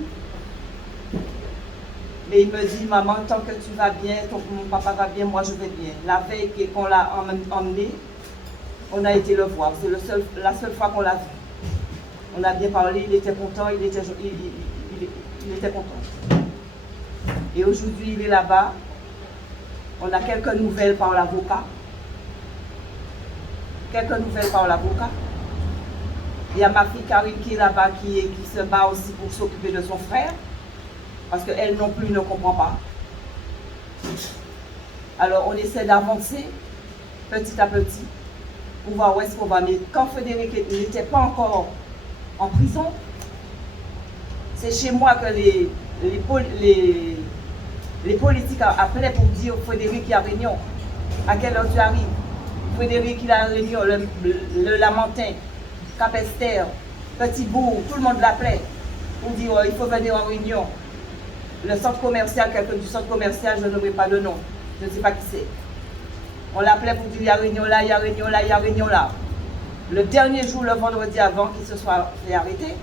Mais il me dit, maman, tant que tu vas bien, mon papa va bien, moi je vais bien. La veille qu'on l'a emmené, on a été le voir. C'est la seule fois qu'on l'a vu. On a bien parlé, il était content, il était content. Et aujourd'hui, il est là-bas. On a quelques nouvelles par l'avocat. Il y a ma fille Karine qui est là-bas, qui se bat aussi pour s'occuper de son frère. Parce qu'elle non plus ne comprend pas. Alors on essaie d'avancer petit à petit pour voir où est-ce qu'on va. Mais quand Frédéric n'était pas encore en prison, c'est chez moi que les politiques appelaient pour dire Frédéric, il y a réunion. À quelle heure tu arrives? Frédéric, il a réunion, le Lamentin, Cap-Esther, Petit-Bourg, tout le monde l'appelait pour dire il faut venir en réunion. Le centre commercial, quelqu'un du centre commercial, je n'aurai pas de nom, je ne sais pas qui c'est. On l'appelait pour dire il y a réunion là, il y a réunion là, il y a réunion là. Le dernier jour, le vendredi avant qu'il se soit fait arrêter,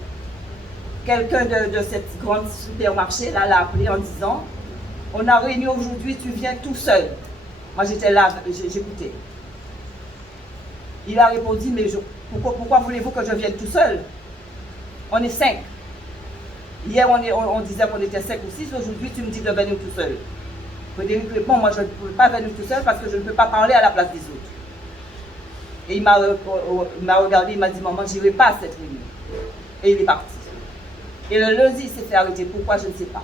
quelqu'un de cette grande supermarché là l'a appelé en disant on a réunion aujourd'hui, tu viens tout seul. Moi j'étais là, j'écoutais. Il a répondu mais pourquoi voulez-vous que je vienne tout seul? On est 5. Hier on disait qu'on était 5 ou 6, aujourd'hui tu me dis de venir tout seul. Frédéric répond moi je ne peux pas venir tout seul parce que je ne peux pas parler à la place des autres. Et il m'a regardé, il m'a dit maman je n'irai pas à cette réunion. Et il est parti. Et le lundi il s'est fait arrêter, pourquoi je ne sais pas.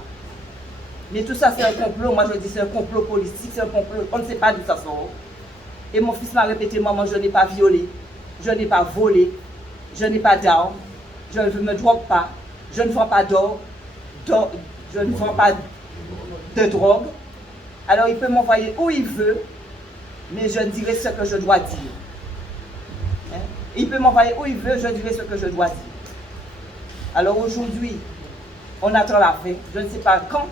Mais tout ça c'est un complot, moi je dis c'est un complot politique, c'est un complot, on ne sait pas d'où ça sort. Et mon fils m'a répété, maman je n'ai pas violé, je n'ai pas volé, je n'ai pas d'armes, je ne me drogue pas, je ne vends pas d'or, je ne vends pas de drogue. Alors il peut m'envoyer où il veut, mais je dirai ce que je dois dire. Hein? Il peut m'envoyer où il veut, je dirai ce que je dois dire. Alors aujourd'hui, on attend la fin, je ne sais pas quand,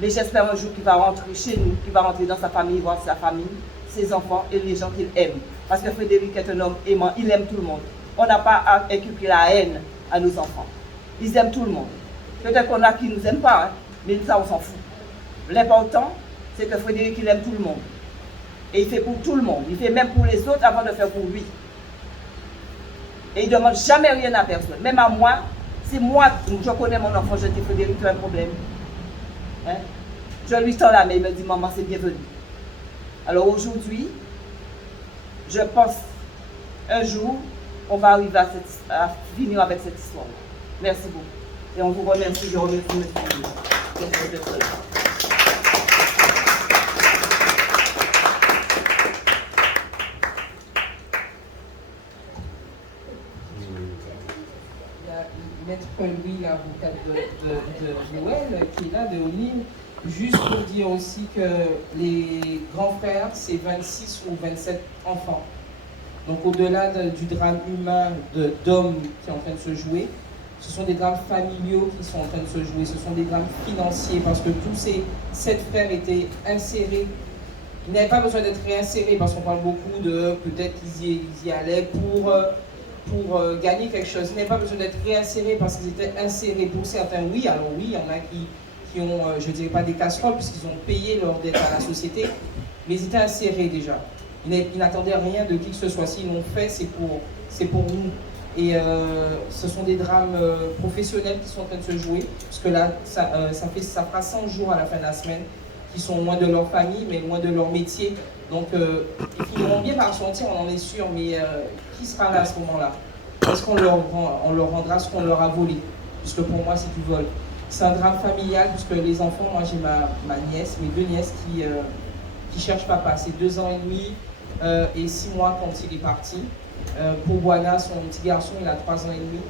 mais j'espère un jour qu'il va rentrer chez nous, qu'il va rentrer dans sa famille, voir sa famille, ses enfants et les gens qu'il aime. Parce que Frédéric est un homme aimant, il aime tout le monde. On n'a pas à inculquer la haine à nos enfants. Ils aiment tout le monde. Peut-être qu'on a qui ne nous aiment pas, hein, mais ça on s'en fout. L'important, c'est que Frédéric, il aime tout le monde. Et il fait pour tout le monde. Il fait même pour les autres avant de faire pour lui. Et il ne demande jamais rien à personne. Même à moi, si moi, je connais mon enfant, je dis Frédéric, tu as un problème. Hein? Je lui tends la main, il me dit maman, c'est bienvenu. Alors aujourd'hui, je pense un jour, on va arriver à finir avec cette histoire. Merci beaucoup. Et on vous remercie, je remercie monsieur. Maître Louis, l'avocat de Noël, qui est là, de O'Neill, juste pour dire aussi que les grands frères, c'est 26 ou 27 enfants. Donc au-delà du drame humain d'hommes qui est en train de se jouer, ce sont des drames familiaux qui sont en train de se jouer, ce sont des drames financiers, parce que tous ces 7 frères étaient insérés. Ils n'avaient pas besoin d'être réinsérés, parce qu'on parle beaucoup de peut-être qu'ils y allaient pour gagner quelque chose. Ils n'avaient pas besoin d'être réinsérés parce qu'ils étaient insérés. Pour certains, oui. Alors oui, il y en a qui ont, je ne dirais pas des casseroles, puisqu'ils ont payé leur dette à la société, mais ils étaient insérés déjà. Ils n'attendaient rien de qui que ce soit. S'ils l'ont fait, c'est pour nous. Et ce sont des drames professionnels qui sont en train de se jouer, puisque là, ça fera 100 jours à la fin de la semaine, qui sont loin de leur famille, mais loin de leur métier. Donc, ils finiront bien par sortir, on en est sûr, mais qui sera là à ce moment-là? Est-ce qu'on leur rendra ce qu'on leur a volé? Puisque pour moi, c'est du vol. C'est un drame familial, puisque les enfants, moi j'ai ma nièce, mes 2 nièces qui cherchent papa. C'est 2 ans et demi et 6 mois quand il est parti. Pour Boana, son petit garçon, il a 3 ans et demi.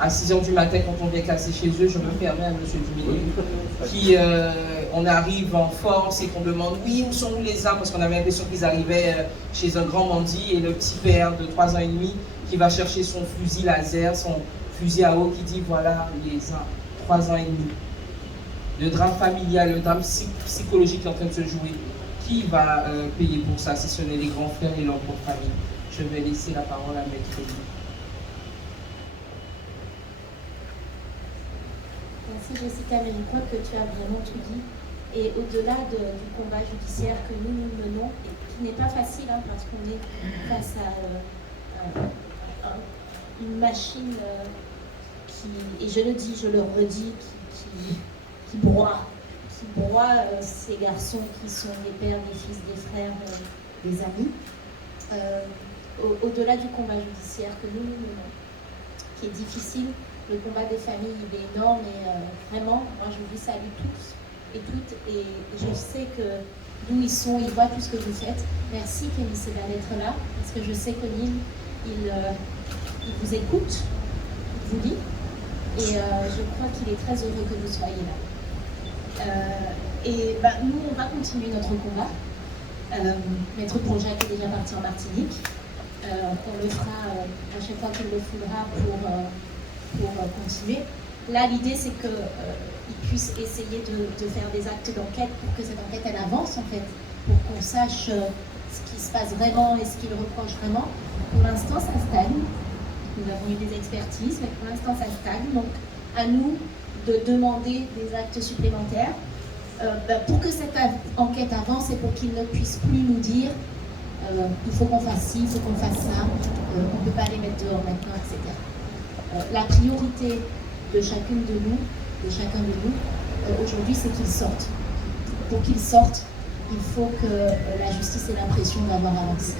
À 6 h du matin, quand on vient classer chez eux, je me permets à M. Dumini, on arrive en force et qu'on demande oui, où sont les armes, parce qu'on avait l'impression qu'ils arrivaient chez un grand bandit, et le petit père de 3 ans et demi qui va chercher son fusil laser, son fusil à eau, qui dit voilà les armes, 3 ans et demi. Le drame familial, le drame psychologique qui est en train de se jouer. Qui va payer pour ça si ce n'est les grands frères et leur propre famille? Je vais laisser la parole à Maître Louis. Merci Jessica, mais je crois que tu as vraiment tout dit. Et au-delà du combat judiciaire que nous menons, et qui n'est pas facile, hein, parce qu'on est face à une machine qui, et je le dis, je le redis, qui broie ces garçons qui sont des pères, des fils, des frères, des amis. Au-delà du combat judiciaire que nous menons, qui est difficile, le combat des familles, il est énorme et vraiment, moi je vous salue tous et toutes et je sais que d'où ils sont, ils voient tout ce que vous faites. Merci Kémy Séba d'être là parce que je sais que Nil, il vous écoute, il vous lit et je crois qu'il est très heureux que vous soyez là. Nous, on va continuer notre combat. Maître Ponjac est déjà parti en Martinique. On le fera à chaque fois qu'il le faudra pour continuer. Là, l'idée, c'est qu'il puisse essayer de faire des actes d'enquête pour que cette enquête, elle avance, en fait, pour qu'on sache ce qui se passe vraiment et ce qu'il reproche vraiment. Pour l'instant, ça stagne. Nous avons eu des expertises, mais pour l'instant, ça stagne. Donc, à nous de demander des actes supplémentaires pour que cette enquête avance et pour qu'il ne puisse plus nous dire il faut qu'on fasse ci, il faut qu'on fasse ça, on ne peut pas les mettre dehors maintenant, etc. La priorité de chacune de nous, de chacun de nous, aujourd'hui, c'est qu'ils sortent. Pour qu'ils sortent, il faut que la justice ait l'impression d'avoir avancé.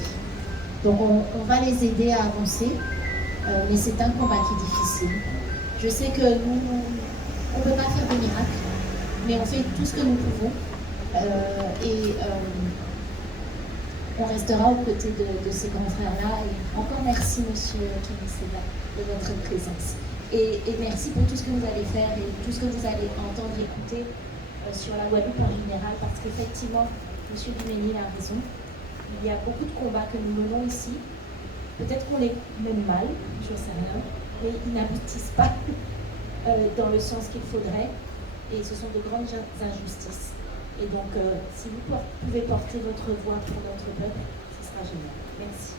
Donc on va les aider à avancer, mais c'est un combat qui est difficile. Je sais que nous, on ne peut pas faire de miracle, mais on fait tout ce que nous pouvons. On restera aux côtés de ces grands frères-là. Et encore merci, monsieur Kémy Séba, de votre présence. Et merci pour tout ce que vous allez faire et tout ce que vous allez entendre, écouter sur la Guadeloupe en général, parce qu'effectivement, monsieur Dumini a raison. Il y a beaucoup de combats que nous menons ici. Peut-être qu'on les mène mal, je ne sais rien, mais ils n'aboutissent pas dans le sens qu'il faudrait. Et ce sont de grandes injustices. Et donc, si vous pouvez porter votre voix pour notre peuple, ce sera génial. Merci.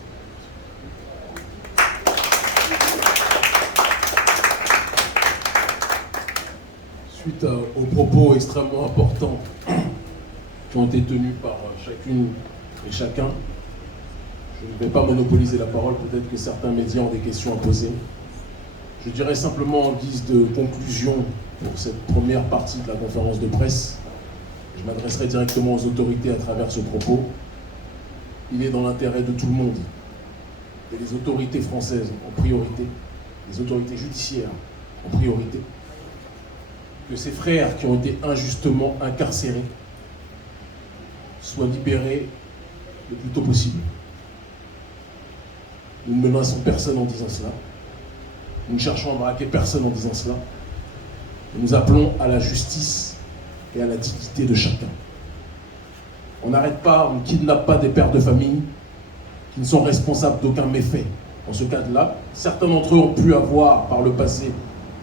Suite aux propos extrêmement importants qui ont été tenus par chacune et chacun, je ne vais pas monopoliser la parole, peut-être que certains médias ont des questions à poser. Je dirais simplement en guise de conclusion pour cette première partie de la conférence de presse, je m'adresserai directement aux autorités à travers ce propos. Il est dans l'intérêt de tout le monde, et les autorités françaises en priorité, les autorités judiciaires en priorité, que ces frères qui ont été injustement incarcérés soient libérés le plus tôt possible. Nous ne menaçons personne en disant cela. Nous ne cherchons à braquer personne en disant cela. Et nous appelons à la justice et à la dignité de chacun. On n'arrête pas, on ne kidnappe pas des pères de famille qui ne sont responsables d'aucun méfait. Dans ce cadre-là, certains d'entre eux ont pu avoir par le passé,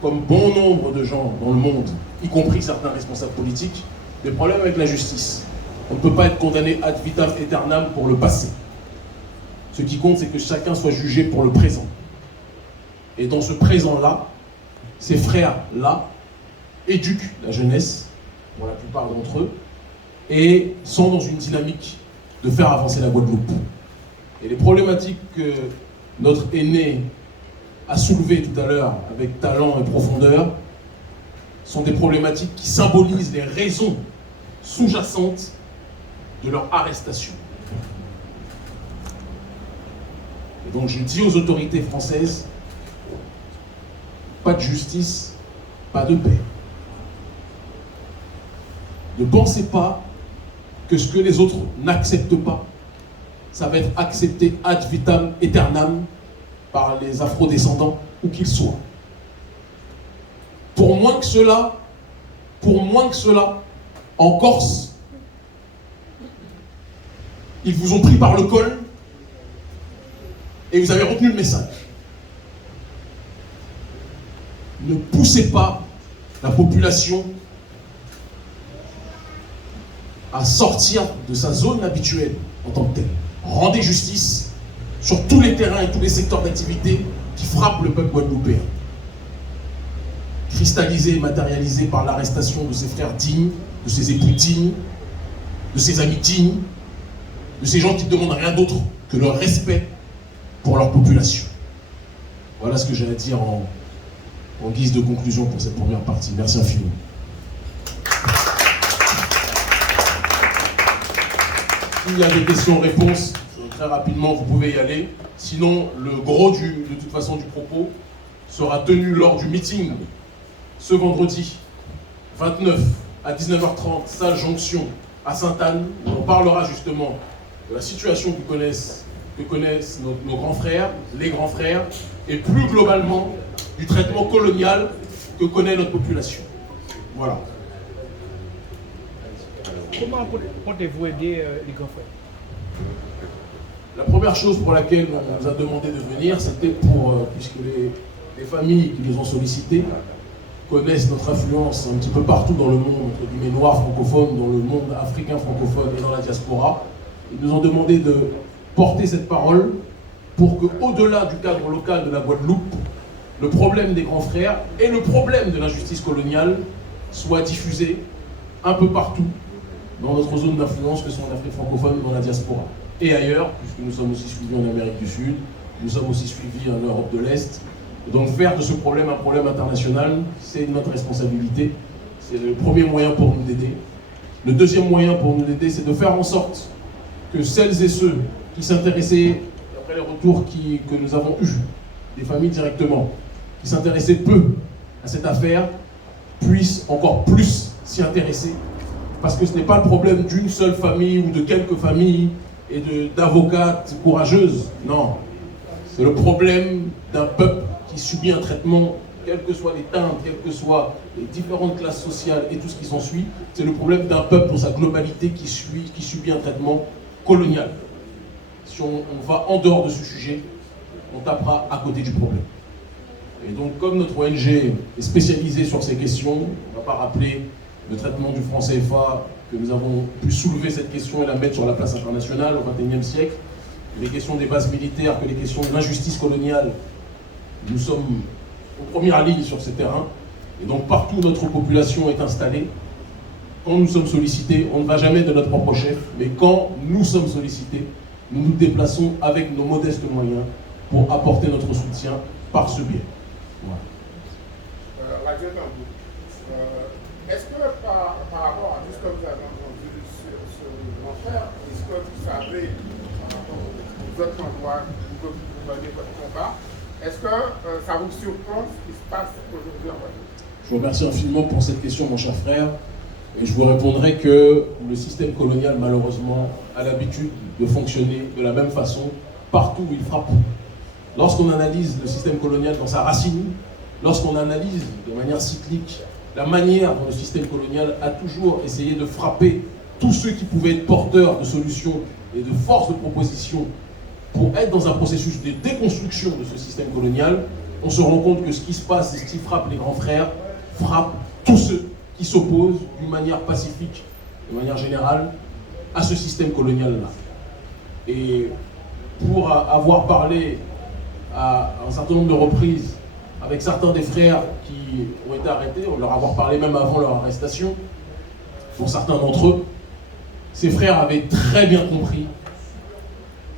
comme bon nombre de gens dans le monde, y compris certains responsables politiques, des problèmes avec la justice. On ne peut pas être condamné ad vitam aeternam pour le passé. Ce qui compte, c'est que chacun soit jugé pour le présent. Et dans ce présent-là, ces frères-là éduquent la jeunesse, pour la plupart d'entre eux, et sont dans une dynamique de faire avancer la Guadeloupe. Et les problématiques que notre aîné a soulevées tout à l'heure avec talent et profondeur sont des problématiques qui symbolisent les raisons sous-jacentes de leur arrestation. Et donc je dis aux autorités françaises, pas de justice, pas de paix. Ne pensez pas que ce que les autres n'acceptent pas, ça va être accepté ad vitam aeternam par les afrodescendants, où qu'ils soient. Pour moins que cela, en Corse, ils vous ont pris par le col et vous avez retenu le message. Ne poussez pas la population à sortir de sa zone habituelle en tant que telle. Rendez justice sur tous les terrains et tous les secteurs d'activité qui frappent le peuple guadeloupéen. Cristallisé et matérialisé par l'arrestation de ses frères dignes, de ses époux dignes, de ses amis dignes, de ces gens qui ne demandent rien d'autre que leur respect pour leur population. Voilà ce que j'ai à dire en guise de conclusion pour cette première partie. Merci infiniment. S'il y a des questions-réponses, très rapidement, vous pouvez y aller. Sinon, le gros de toute façon du propos sera tenu lors du meeting ce vendredi 29 à 19h30, salle Jonction à Sainte-Anne, où on parlera justement de la situation que connaissent nos grands frères, les grands frères, et plus globalement du traitement colonial que connaît notre population. Voilà. Comment comptez-vous aider les grands frères? La première chose pour laquelle on nous a demandé de venir, c'était puisque les familles qui nous ont sollicités connaissent notre influence un petit peu partout dans le monde, entre guillemets noir francophone, dans le monde africain francophone et dans la diaspora, ils nous ont demandé de porter cette parole pour qu'au-delà du cadre local de la Guadeloupe, le problème des grands frères et le problème de l'injustice coloniale soient diffusés un peu partout dans notre zone d'influence, que sont l'Afrique francophone et dans la diaspora. Et ailleurs, puisque nous sommes aussi suivis en Amérique du Sud, nous sommes aussi suivis en Europe de l'Est. Donc faire de ce problème un problème international, c'est notre responsabilité. C'est le premier moyen pour nous aider. Le deuxième moyen pour nous aider, c'est de faire en sorte que celles et ceux qui s'intéressaient, après les retours que nous avons eus, des familles directement, qui s'intéressaient peu à cette affaire, puissent encore plus s'y intéresser. Parce que ce n'est pas le problème d'une seule famille ou de quelques familles et d'avocates courageuses. Non. C'est le problème d'un peuple qui subit un traitement, quelles que soient les teintes, quelles que soient les différentes classes sociales et tout ce qui s'ensuit. C'est le problème d'un peuple dans sa globalité qui subit un traitement colonial. Si on va en dehors de ce sujet, on tapera à côté du problème. Et donc, comme notre ONG est spécialisée sur ces questions, on ne va pas rappeler le traitement du franc CFA, que nous avons pu soulever cette question et la mettre sur la place internationale au XXIe siècle, les questions des bases militaires, que les questions de l'injustice coloniale. Nous sommes en première ligne sur ces terrains, et donc partout où notre population est installée, quand nous sommes sollicités, on ne va jamais de notre propre chef, mais quand nous sommes sollicités, nous nous déplaçons avec nos modestes moyens pour apporter notre soutien par ce biais. Voilà. Est-ce que par rapport à tout ce que vous avez entendu sur ce grand frère, est-ce que vous savez, par rapport aux autres endroits où vous menez votre combat, est-ce que ça vous surprend ce qui se passe aujourd'hui en Guadeloupe? Je vous remercie infiniment pour cette question, mon cher frère. Et je vous répondrai que le système colonial, malheureusement, a l'habitude de fonctionner de la même façon partout où il frappe. lorsqu'on analyse le système colonial dans sa racine, lorsqu'on analyse de manière cyclique la manière dont le système colonial a toujours essayé de frapper tous ceux qui pouvaient être porteurs de solutions et de force de proposition pour être dans un processus de déconstruction de ce système colonial, on se rend compte que ce qui se passe et ce qui frappe les grands frères frappe tous ceux qui s'opposent d'une manière pacifique, de manière générale, à ce système colonial-là. Et pour avoir parlé à un certain nombre de reprises avec certains des frères qui ont été arrêtés, on leur avoir parlé même avant leur arrestation, pour certains d'entre eux, ces frères avaient très bien compris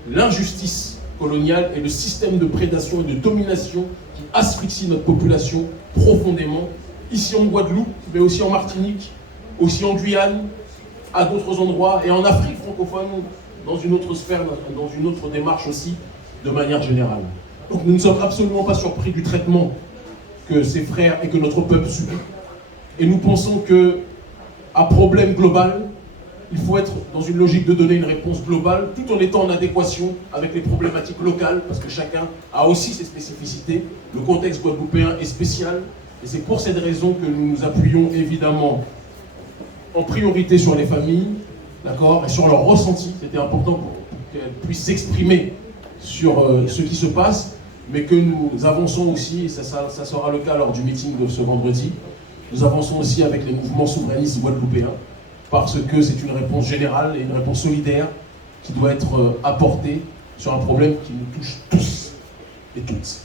l'injustice coloniale et le système de prédation et de domination qui asphyxie notre population profondément, ici en Guadeloupe, mais aussi en Martinique, aussi en Guyane, à d'autres endroits, et en Afrique francophone, dans une autre sphère, dans une autre démarche aussi, de manière générale. Donc nous ne sommes absolument pas surpris du traitement que ces frères et que notre peuple subit. Et nous pensons que, à problème global, il faut être dans une logique de donner une réponse globale, tout en étant en adéquation avec les problématiques locales, parce que chacun a aussi ses spécificités. Le contexte guadeloupéen est spécial, et c'est pour cette raison que nous nous appuyons évidemment en priorité sur les familles, d'accord, et sur leur ressenti. C'était important pour qu'elles puissent s'exprimer sur ce qui se passe, mais que nous avançons aussi, et ça sera le cas lors du meeting de ce vendredi, nous avançons aussi avec les mouvements souverainistes guadeloupéens, parce que c'est une réponse générale et une réponse solidaire qui doit être apportée sur un problème qui nous touche tous et toutes.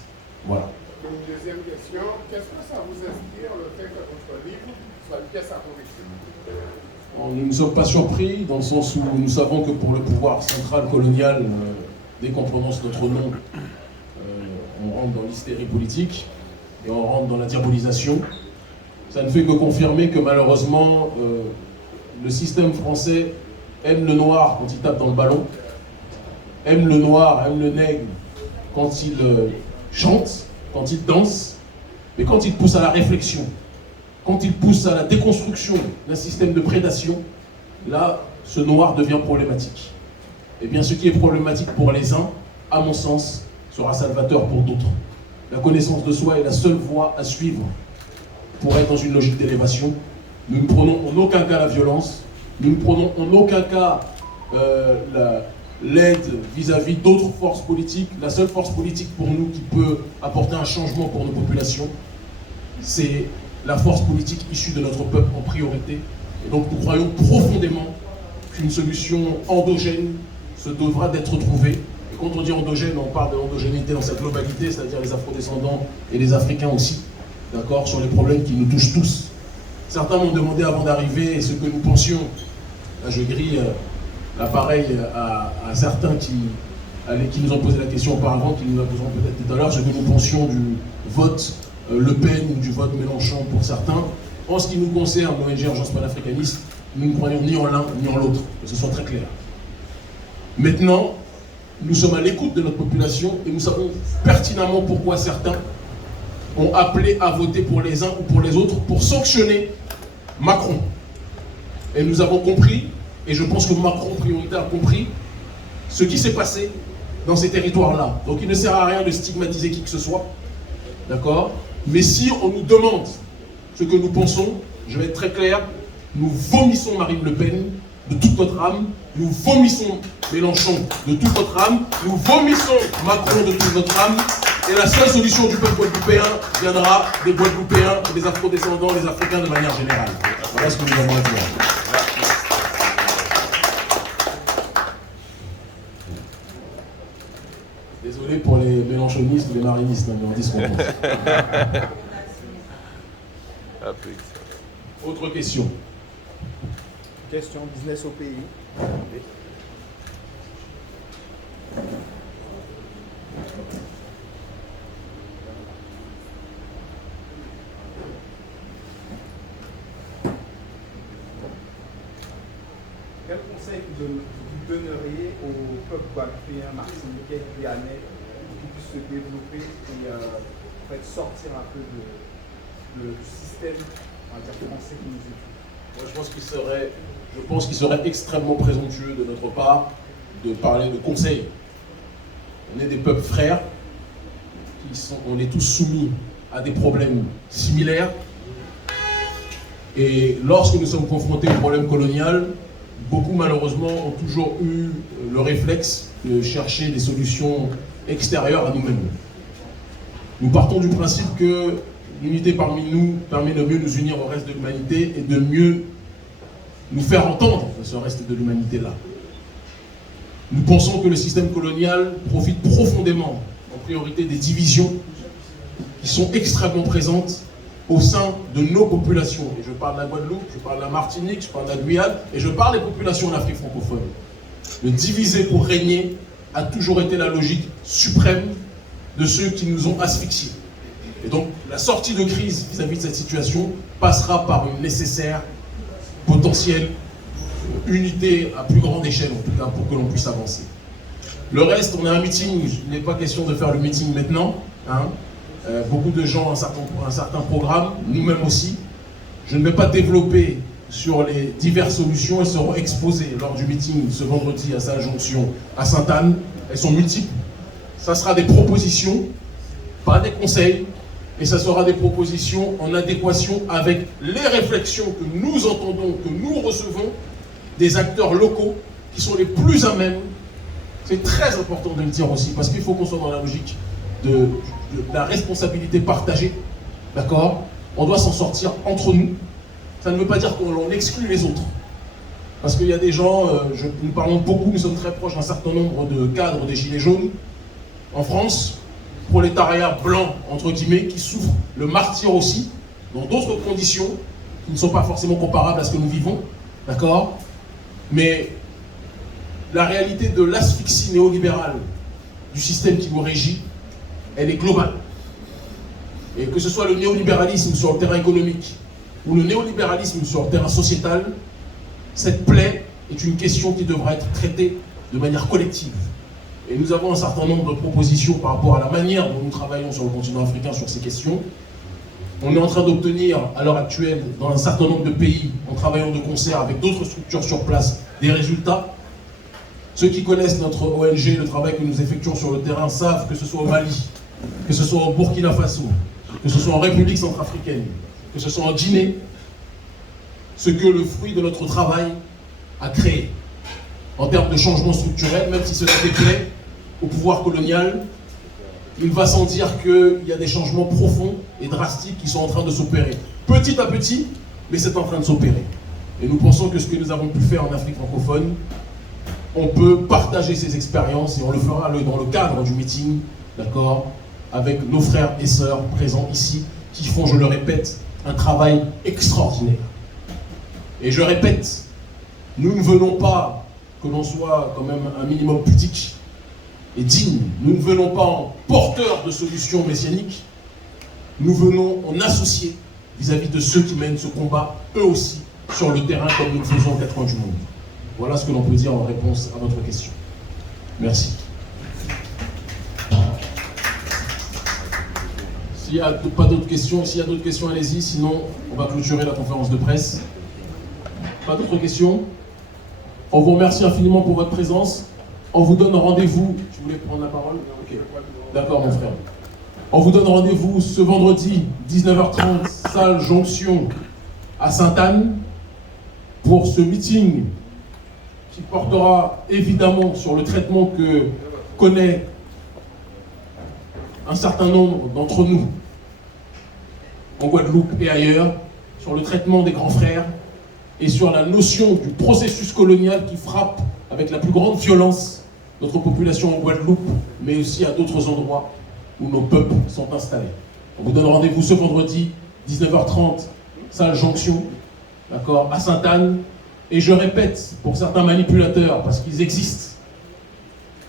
Voilà. Une deuxième question, qu'est-ce que ça vous inspire le fait que votre livre soit une pièce à conviction? Nous ne sommes pas surpris, dans le sens où nous savons que pour le pouvoir central colonial, dès qu'on prononce notre nom, on rentre dans l'hystérie politique et on rentre dans la diabolisation. Ça ne fait que confirmer que malheureusement, le système français aime le noir quand il tape dans le ballon, aime le noir, aime le nègre quand il chante, quand il danse, mais quand il pousse à la réflexion, quand il pousse à la déconstruction d'un système de prédation, là, ce noir devient problématique. Eh bien, ce qui est problématique pour les uns, à mon sens, sera salvateur pour d'autres. La connaissance de soi est la seule voie à suivre pour être dans une logique d'élévation. Nous ne prenons en aucun cas la violence, nous ne prenons en aucun cas l'aide vis-à-vis d'autres forces politiques. La seule force politique pour nous qui peut apporter un changement pour nos populations, c'est la force politique issue de notre peuple en priorité. Et donc nous croyons profondément qu'une solution endogène se devra d'être trouvée. Et quand on dit endogène, on parle de l'endogénéité dans sa globalité, c'est-à-dire les afrodescendants et les Africains aussi, d'accord, sur les problèmes qui nous touchent tous. Certains m'ont demandé avant d'arriver ce que nous pensions. Là, je grille l'appareil à certains qui nous ont posé la question auparavant, qui nous la poseront peut-être tout à l'heure, ce que nous pensions du vote Le Pen ou du vote Mélenchon pour certains. En ce qui nous concerne, l'ONG Urgence Panafricaniste, nous ne croyons ni en l'un ni en l'autre, que ce soit très clair. Maintenant, nous sommes à l'écoute de notre population et nous savons pertinemment pourquoi certains ont appelé à voter pour les uns ou pour les autres pour sanctionner Macron. Et nous avons compris, et je pense que Macron prioritaire a compris, ce qui s'est passé dans ces territoires-là. Donc il ne sert à rien de stigmatiser qui que ce soit, d'accord? Mais si on nous demande ce que nous pensons, je vais être très clair, nous vomissons Marine Le Pen de toute notre âme, nous vomissons Mélenchon de toute notre âme, nous vomissons Macron de toute notre âme, et la seule solution du peuple guadeloupéen viendra des Guadeloupéens, des afro-descendants, des Africains de manière générale. Voilà ce que nous avons à dire. Désolé pour les mélenchonistes ou les marinistes, mais on dit ce qu'on pense. Autre question. Question business au pays. Quel conseil vous donneriez au peuple guadeloupéen, martiniquais, guyanais, pour qu'ils puissent se développer et sortir un peu du système, on va dire, français qui nous étudie? Moi, je pense qu'il serait extrêmement présomptueux de notre part de parler de conseils. On est des peuples frères, on est tous soumis à des problèmes similaires. Et lorsque nous sommes confrontés au problème colonial, beaucoup malheureusement ont toujours eu le réflexe de chercher des solutions extérieures à nous-mêmes. Nous partons du principe que l'unité parmi nous permet de mieux nous unir au reste de l'humanité et de mieux nous faire entendre ce reste de l'humanité-là. Nous pensons que le système colonial profite profondément, en priorité, des divisions qui sont extrêmement présentes au sein de nos populations. Et je parle de la Guadeloupe, je parle de la Martinique, je parle de la Guyane, et je parle des populations en Afrique francophone. Le diviser pour régner a toujours été la logique suprême de ceux qui nous ont asphyxiés. Et donc, la sortie de crise vis-à-vis de cette situation passera par une nécessaire, potentielle unité à plus grande échelle, en tout cas, pour que l'on puisse avancer. Le reste, on a un meeting, il n'est pas question de faire le meeting maintenant. Beaucoup de gens ont un certain programme, nous-mêmes aussi. Je ne vais pas développer sur les diverses solutions, elles seront exposées lors du meeting ce vendredi à Saint-Jonction, à Sainte-Anne. Elles sont multiples. Ça sera des propositions, pas des conseils, et ça sera des propositions en adéquation avec les réflexions que nous entendons, que nous recevons des acteurs locaux qui sont les plus à même. C'est très important de le dire aussi, parce qu'il faut qu'on soit dans la logique de la responsabilité partagée, d'accord? On doit s'en sortir entre nous. Ça ne veut pas dire qu'on exclut les autres. Parce qu'il y a des gens, nous parlons beaucoup, nous sommes très proches d'un certain nombre de cadres des Gilets jaunes en France, prolétariat blanc, entre guillemets, qui souffre le martyre aussi, dans d'autres conditions, qui ne sont pas forcément comparables à ce que nous vivons, d'accord? Mais la réalité de l'asphyxie néolibérale du système qui nous régit, elle est globale. Et que ce soit le néolibéralisme sur le terrain économique ou le néolibéralisme sur le terrain sociétal, cette plaie est une question qui devra être traitée de manière collective. Et nous avons un certain nombre de propositions par rapport à la manière dont nous travaillons sur le continent africain sur ces questions. On est en train d'obtenir, à l'heure actuelle, dans un certain nombre de pays, en travaillant de concert avec d'autres structures sur place, des résultats. Ceux qui connaissent notre ONG, le travail que nous effectuons sur le terrain, savent que ce soit au Mali, que ce soit au Burkina Faso, que ce soit en République centrafricaine, que ce soit en Guinée, ce que le fruit de notre travail a créé. En termes de changement structurel, même si cela déplaît au pouvoir colonial, il va sans dire qu'il y a des changements profonds et drastiques qui sont en train de s'opérer. Petit à petit, mais c'est en train de s'opérer. Et nous pensons que ce que nous avons pu faire en Afrique francophone, on peut partager ces expériences et on le fera dans le cadre du meeting, d'accord, avec nos frères et sœurs présents ici, qui font, je le répète, un travail extraordinaire. Et je répète, nous ne venons pas que l'on soit quand même un minimum pudique et digne. Nous ne venons pas en porteurs de solutions messianiques. Nous venons en associés vis-à-vis de ceux qui mènent ce combat, eux aussi, sur le terrain comme nous le faisons aux 4 coins du monde. Voilà ce que l'on peut dire en réponse à votre question. Merci. S'il n'y a pas d'autres questions, s'il y a d'autres questions, allez-y. Sinon, on va clôturer la conférence de presse. Pas d'autres questions? On vous remercie infiniment pour votre présence. On vous donne rendez-vous. Tu voulais prendre la parole? Ok. D'accord, mon frère. On vous donne rendez-vous ce vendredi, 19h30, salle Jonction à Sainte-Anne, pour ce meeting qui portera évidemment sur le traitement que connaît un certain nombre d'entre nous en Guadeloupe et ailleurs, sur le traitement des grands frères et sur la notion du processus colonial qui frappe avec la plus grande violence notre population en Guadeloupe, mais aussi à d'autres endroits où nos peuples sont installés. On vous donne rendez-vous ce vendredi, 19h30, salle Jonction, d'accord, à Sainte-Anne. Et je répète, pour certains manipulateurs, parce qu'ils existent,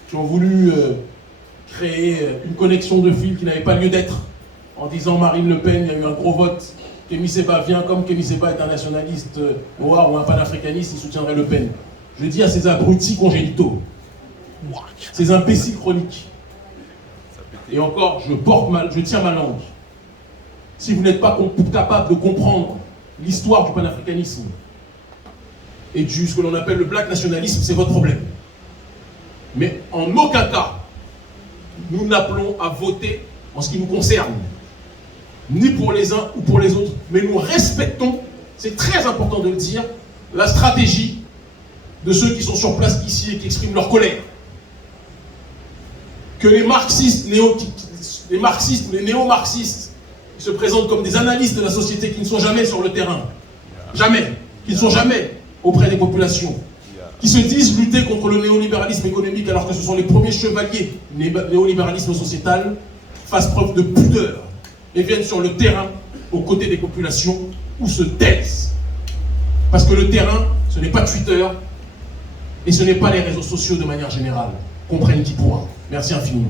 qui ont voulu créer une connexion de fils qui n'avait pas lieu d'être, en disant Marine Le Pen, il y a eu un gros vote, Kémy Séba vient, comme Kémy Séba est un nationaliste noir ou un panafricaniste, il soutiendrait Le Pen. Je dis à ces abrutis congénitaux, ces imbéciles chroniques, et encore, je tiens ma langue. Si vous n'êtes pas capable de comprendre l'histoire du panafricanisme et du ce que l'on appelle le black nationalisme, c'est votre problème. Mais en aucun cas, nous n'appelons à voter en ce qui nous concerne, ni pour les uns ou pour les autres, mais nous respectons, c'est très important de le dire, la stratégie de ceux qui sont sur place ici et qui expriment leur colère. Que les marxistes, les néo-marxistes, qui se présentent comme des analystes de la société, qui ne sont jamais sur le terrain, jamais, qui ne sont jamais auprès des populations, qui se disent lutter contre le néolibéralisme économique alors que ce sont les premiers chevaliers du néolibéralisme sociétal, fassent preuve de pudeur et viennent sur le terrain aux côtés des populations ou se taisent. Parce que le terrain, ce n'est pas Twitter et ce n'est pas les réseaux sociaux de manière générale. Comprenne qui pourra. Merci infiniment.